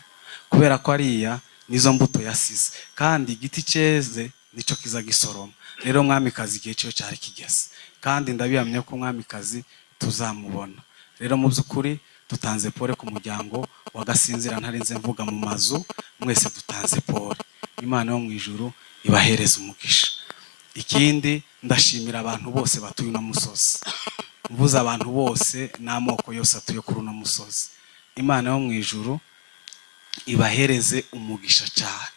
kubera ko hariya nizo mbuto yasize, kandi igiti cyeze nico kiza gisoroma. Rero mwamikazi igihe cyo cyari kigeze, kandi ndabihamya ko mwamikazi tuzamubona. Rero mu by'ukuri dutanze pole ku muryango wa Gasinzira, ntarinze mvuga mu mazu, mwese dutanze pole. Imana yo mu ijuru ibahereza umugisha. Ikindi ndashimira abantu bose batuye uno musozi. Mvuze abantu bose n'amoko yose atuye kuri uno musozi. Imana yo mu ijuru ibahereze umugisha cyane.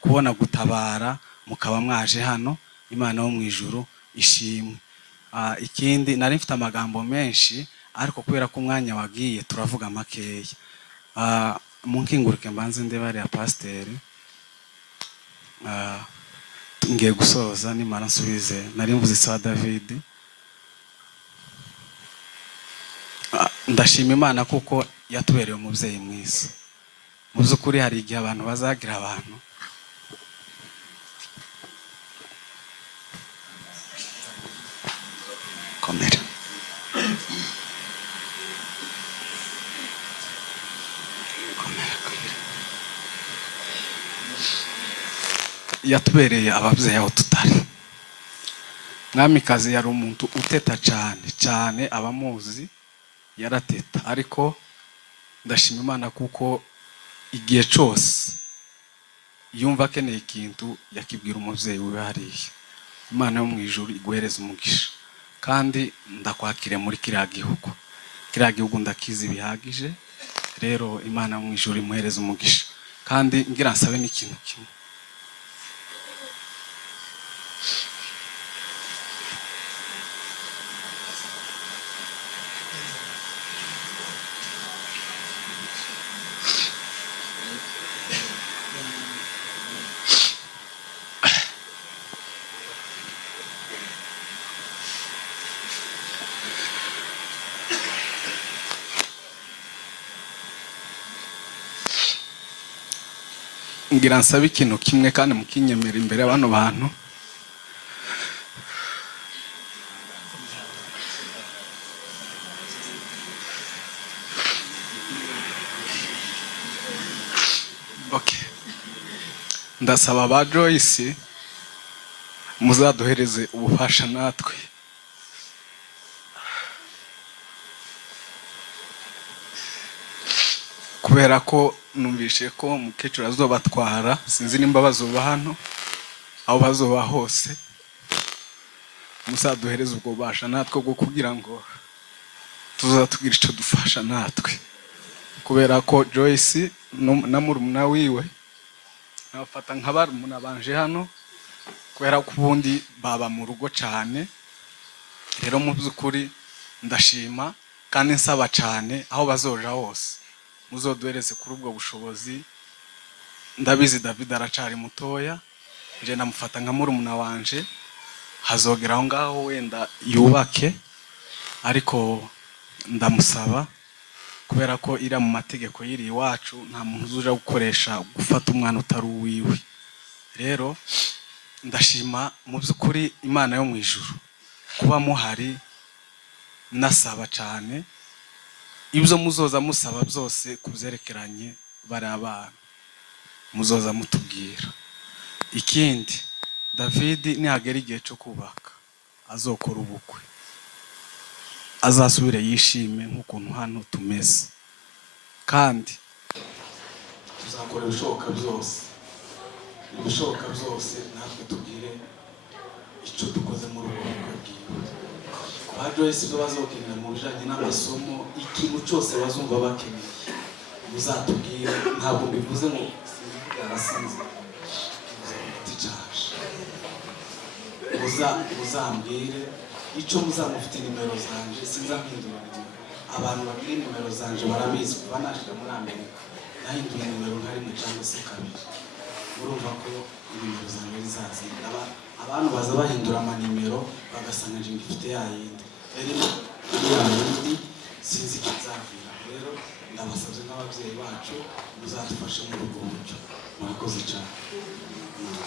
Kubona gutabara mukaba mwaje hano, Imana yo mu ijuru ishimwe. Ikindi nari mfite amagambo menshi, ariko kubera ko umwanya wagiye turavuga makeya. Munkingurike mbanze ndebare ya pasiteri. Ngiye gusoza nimara nsubize. Nari mvuze isaha David. Ndashima Imana kuko yatubereye umubyeyi mwiza. Mu by'ukuri hari igihe abantu bazagira abantu komera. Yatubereye ababyeyi aho tutari. Mwamikazi yari umuntu uteta cyane, abamuzi yarateta, ariko ndashima Imana kuko igihe cyose yumva akeneye ikintu yakibwira umubyeyi we hariya. Imana yo mu ijuru iguhereza umugisha, kandi ndakwakire muri kiriya gihugu ndakizi bihagije. Rero Imana yo mu ijuru imuhereza umugisha, kandi ngira nsabe n'ikintu kimwe. Ngira nsabe ikintu kimwe, kandi mukinyemera imbere y'abano bantu. Okay. Ndasaba ba Joyce muzaduhereze ubufasha natwe. Kubera ko numvishe ko mukecuru azobatwara, sinzi nimba bazoba hano aho bazoba hose. Muzaduhereze ubwo bubasha natwe bwo kugira ngo tuzatugira icyo dufasha natwe. kubera ko Joyce na murumuna wiwe nabafata nk'abarumuna banje hano kubera ko ubundi baba mu rugo cyane. Rero mu by'ukuri ndashima kandi nsaba cyane aho bazoja hose muzoduhereze kuri ubwo bushobozi. Ndabizi David aracari mutoya, nje namufata nka murumuna wanje, hazogera aho ngaho wenda yubake, ariko ndamusaba kubera ko ira mu mategeko yiri iwacu nta muntu uzuja gukoresha gufata umwana utari uwiwe. Rero ndashima mu by'ukuri Imana yo mu ijuru kuba muhari. Nasaba cyane ibyo muzoza musaba byose kubyerekeranye bari abana muzoza mutubwira. Ikindi David nihagera igihe cyo kubaka azokora ubukwe, azasubire yishime nk'ukuntu hano tumeze, kandi tuzakora ibishoboka byose natwe tubwire icyo dukoze muri ubu bukwe bwiwe. Kwa Joyce ibyo bazokenera mu bijanye n'amasomo, ikintu cyose bazumva bakeneye muzatubwire. Ntabwo mbivuze ngo yarasinze muzambwire icyo muzamufite nimero zanje, sinzampindura nimero. Abantu bagira nimero zanje barabizi kuba nashira muri Amerika nahindura nimero nka rimwe cyangwa se kabiri. Murumva ko nimero zanje zizazira. Abantu baza bahindura amanimero bagasanga nje ngifite yayindi, rero yayindi sinzi kizavira. Rero ndabasabye n'ababyeyi bacu muzadufashe muri ubwo buryo. Murakoze cyane.